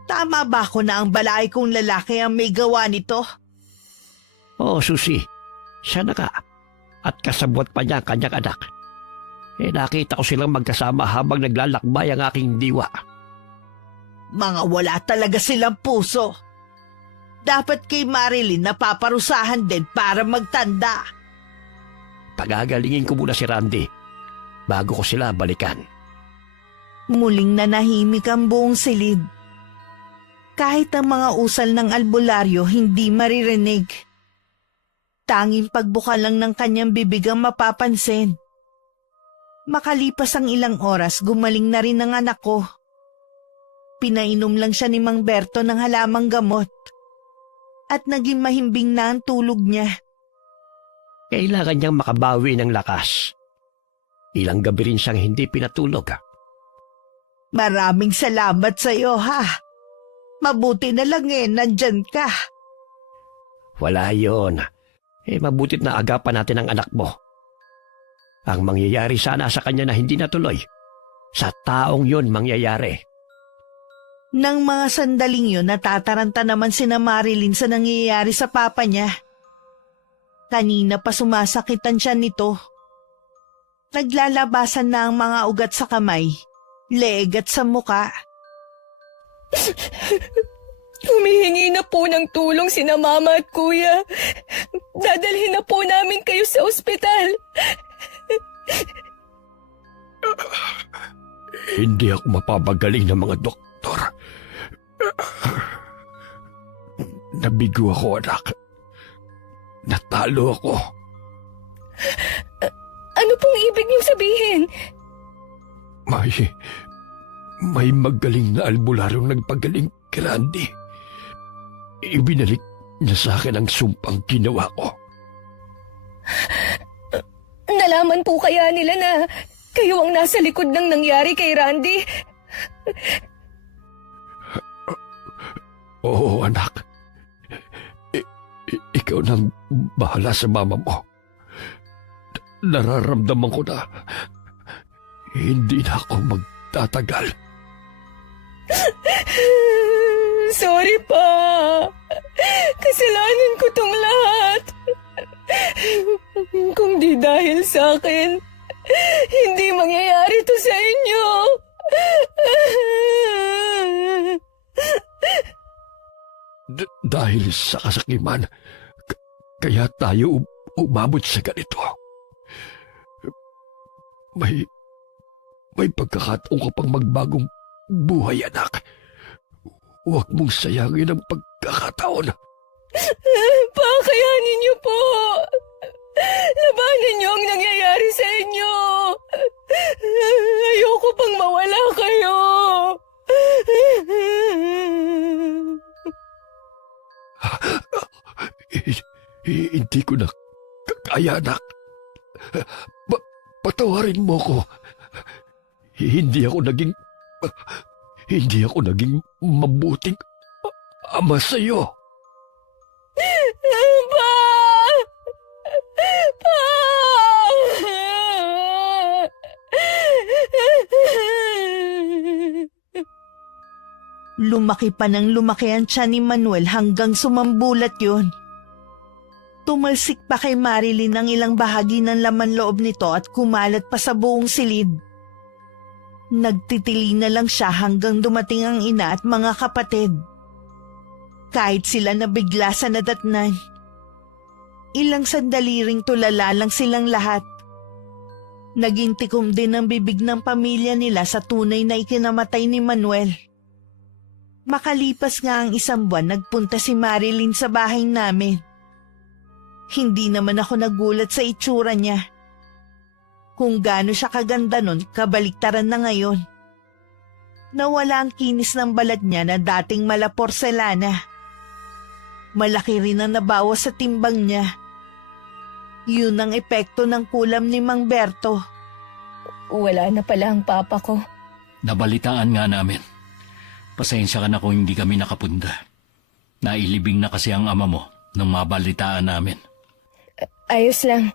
Tama ba ako na ang balay kong lalaki ang may gawa nito? Oo, Susi. Siya na ka. At kasabwat pa niya ang kanyang anak. Nakita ko silang magkasama habang naglalakbay ang aking diwa. Mga wala talaga silang puso. Dapat kay Marilyn napaparusahan din para magtanda. Pagagalingin ko muna si Randy bago ko sila balikan. Muling nanahimik ang buong silid. Kahit ang mga usal ng albularyo hindi maririnig. Tanging pagbuka lang ng kanyang bibig ang mapapansin. Makalipas ang ilang oras, gumaling na rin ang anak ko. Pinainom lang siya ni Mang Berto ng halamang gamot. At naging mahimbing na ang tulog niya. Kailangan niyang makabawi ng lakas. Ilang gabi rin siyang hindi pinatulog. Maraming salamat sa iyo, ha? Mabuti na lang nandyan ka. Wala yon. Mabutit na agapan natin ang anak mo. Ang mangyayari sana sa kanya na hindi natuloy, sa taong yon mangyayari. Nang mga sandaling yun, natataranta naman sina Marilyn sa nangyayari sa papa niya. Kanina pa sumasakitan siya nito. Naglalabasan na ang mga ugat sa kamay, leeg at sa muka. Humihingi na po ng tulong sina mama at kuya. Dadalhin na po namin kayo sa ospital. Hindi ako mapapagaling ng mga doktor. Nabigo ako, anak. Natalo ako. Ano pong ibig niyong sabihin? May magaling na albularyong nagpagaling kay Randy. Ibinalik niya sa akin ang sumpang ginawa ko. Nalaman po kaya nila na kayo ang nasa likod ng nangyari kay Randy? Oo, anak. Ikaw nang bahala sa mama mo. Nararamdaman ko na hindi na ako magtatagal. Sorry pa. Kasalanan ko tong lahat. Kung di dahil sa akin, hindi mangyayari to sa inyo. Dahil sa kasakiman, kaya tayo umabot sa ganito. May pagkakataon ka pang magbagong buhay, anak. Huwag mong sayangin ang pagkakataon. Pakayanin niyo po. Labanan niyo ang nangyayari sa inyo. Ayoko pang mawala kayo. Hindi ko na kaya, anak. Patawarin mo ko. Hindi ako naging mabuting ama sa iyo. Pa! Pa! Lumaki pa ng lumaki ang tiyan ni Manuel hanggang sumambulat yun. Tumalsik pa kay Marilyn ang ilang bahagi ng laman loob nito at kumalat pa sa buong silid. Nagtitili na lang siya hanggang dumating ang ina at mga kapatid. Kahit sila nabigla sa nadatnan, ilang sandali ring tulala lang silang lahat. Naging tikom din ang bibig ng pamilya nila sa tunay na ikinamatay ni Manuel. Makalipas nga ang 1 buwan, nagpunta si Marilyn sa bahay namin. Hindi naman ako nagulat sa itsura niya. Kung gaano siya kaganda nun, kabaliktaran na ngayon. Nawala ang kinis ng balat niya na dating mala porselana. Malaki rin ang nabawas sa timbang niya. Yun ang epekto ng kulam ni Mang Berto. Wala na pala ang papa ko. Nabalitaan nga namin. Pasensya ka na kung hindi kami nakapunda. Nailibing na kasi ang ama mo nung mabalitaan namin. Ayos lang.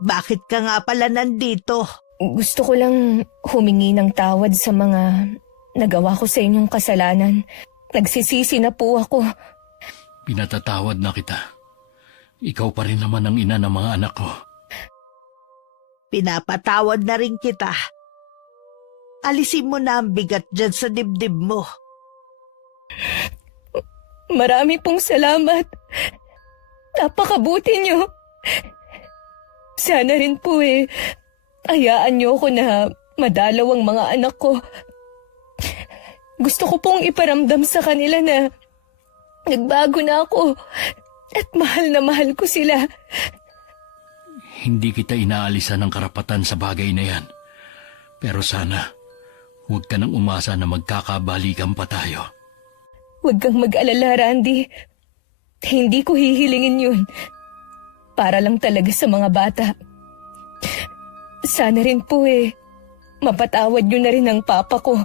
Bakit ka nga pala nandito? Gusto ko lang humingi ng tawad sa mga nagawa ko sa inyong kasalanan. Nagsisisi na po ako. Pinatatawad na kita. Ikaw pa rin naman ang ina ng mga anak ko. Pinapatawad na rin kita. Alisin mo na ang bigat dyan sa dibdib mo. Marami pong salamat. Napakabuti niyo. Sana rin po hayaan niyo ako na madalaw ang mga anak ko. Gusto ko pong iparamdam sa kanila na nagbago na ako at mahal ko sila. Hindi kita inaalisan ng karapatan sa bagay na yan. Pero sana, huwag ka nang umasa na magkakabalikan pa tayo. Huwag kang mag-alala, Randy. Hindi ko hihilingin yun. Para lang talaga sa mga bata. Sana rin po mapatawad niyo na rin ang papa ko.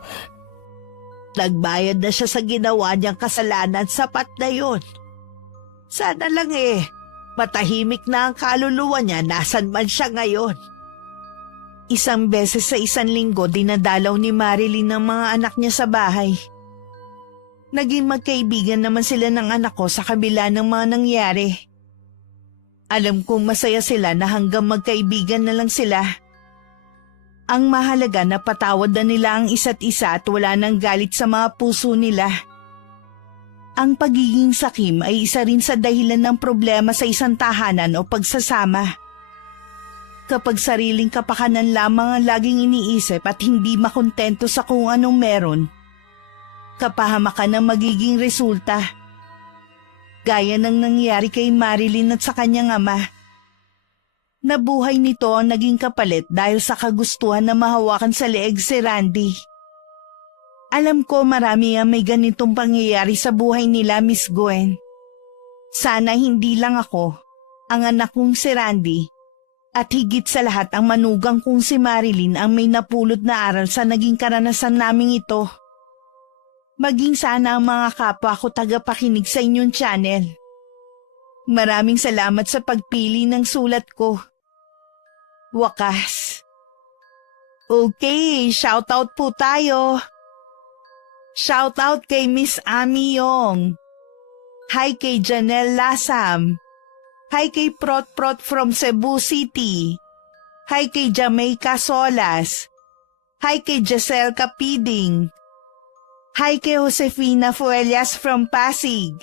Nagbayad na siya sa ginawa niyang kasalanan, sapat na yun. Sana lang matahimik na ang kaluluwa niya nasan man siya ngayon. 1 beses sa 1 linggo dinadalaw ni Marilyn ng mga anak niya sa bahay. Naging magkaibigan naman sila ng anak ko sa kabila ng mga nangyari. Alam kong masaya sila na hanggang magkaibigan na lang sila. Ang mahalaga na patawad na nila ang isa't isa at wala nang galit sa mga puso nila. Ang pagiging sakim ay isa rin sa dahilan ng problema sa isang tahanan o pagsasama. Kapag sariling kapakanan lamang ang laging iniisip at hindi makontento sa kung anong meron, kapahamakan ang magiging resulta. Gaya ng nangyari kay Marilyn at sa kanyang ama. Nabuhay nito ang naging kapalit dahil sa kagustuhan na mahawakan sa leeg si Randy. Alam ko marami ang may ganitong pangyayari sa buhay nila, Miss Gwen. Sana hindi lang ako, ang anak kong si Randy, at higit sa lahat ang manugang kong si Marilyn ang may napulot na aral sa naging karanasan naming ito. Maging sana ang mga kapwa ko tagapakinig sa inyong channel. Maraming salamat sa pagpili ng sulat ko. Wakas. Okay, shoutout po tayo. Shoutout kay Miss Ami Yong. Hi kay Janelle Lasam. Hi kay Prot from Cebu City. Hi kay Jamaica Solas. Hi kay Giselle Capiding. Hi kay Josefina Fuelias from Pasig.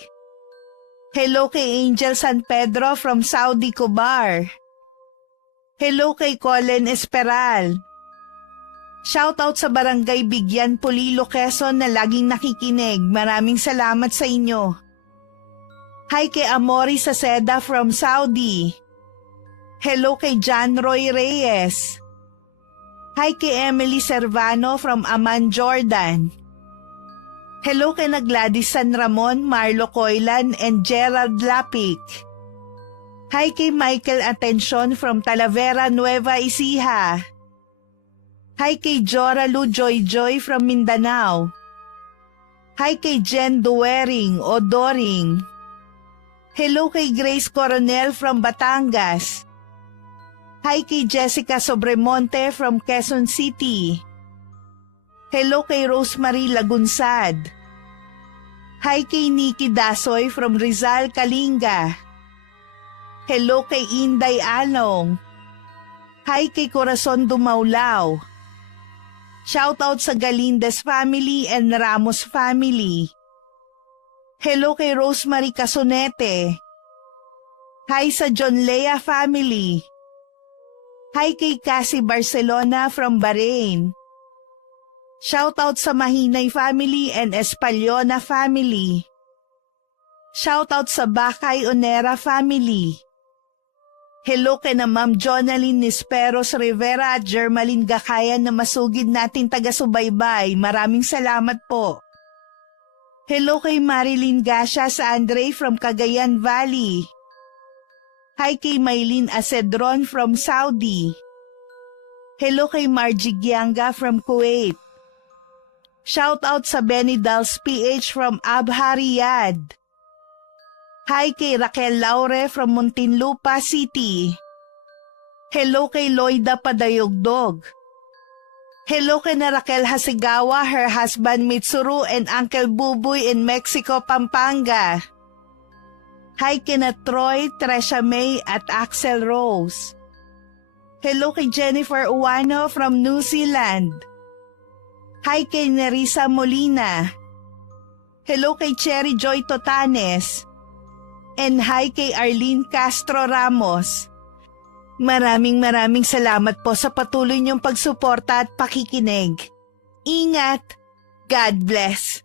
Hello kay Angel San Pedro from Saudi Cobar. Hello kay Colin Esperal. Shoutout sa Barangay Bigyan, Polilo, Quezon na laging nakikinig. Maraming salamat sa inyo. Hi kay Amori Saceda from Saudi. Hello kay John Roy Reyes. Hi kay Emily Servano from Amman, Jordan. Hello kay na Gladys San Ramon, Marlo Coylan, and Gerald Lapik. Hi kay Michael Atención from Talavera, Nueva Ecija. Hi kay Jora Lu Joy from Mindanao. Hi kay Jen Duering o Doring. Hello kay Grace Coronel from Batangas. Hi kay Jessica Sobremonte from Quezon City. Hello kay Rosemary Lagunsad. Hi kay Nikki Dasoy from Rizal, Kalinga. Hello kay Inday Anong. Hi kay Corazon Dumaulaw. Shoutout sa Galindez family and Ramos family. Hello kay Rosemary Casonete. Hi sa John Lea family. Hi kay Cassie Barcelona from Bahrain. Shoutout sa Mahinay family and Espaliona family. Shoutout sa Bakay Onera family. Hello kay na Ma'am Jonaline Nisperos Rivera at Germaline Gakayan na masugid natin taga-subaybay. Maraming salamat po. Hello kay Marilyn Gasha sa Andre from Cagayan Valley. Hi kay Maylin Acedron from Saudi. Hello kay Margie Gianga from Kuwait. Shoutout sa Benny Dals PH from Abha, Riyadh. Hi kay Raquel Laure from Muntinlupa City. Hello kay Loida Padayogdog. Hello kay na Raquel Hasigawa, her husband Mitsuru and Uncle Buboy in Mexico, Pampanga. Hi kay na Troy, Tresha May at Axel Rose. Hello kay Jennifer Uwano from New Zealand. Hi kay Nerissa Molina. Hello kay Cherry Joy Totanes. And hi kay Arlene Castro Ramos. Maraming salamat po sa patuloy niyong pagsuporta at pakikinig. Ingat! God bless!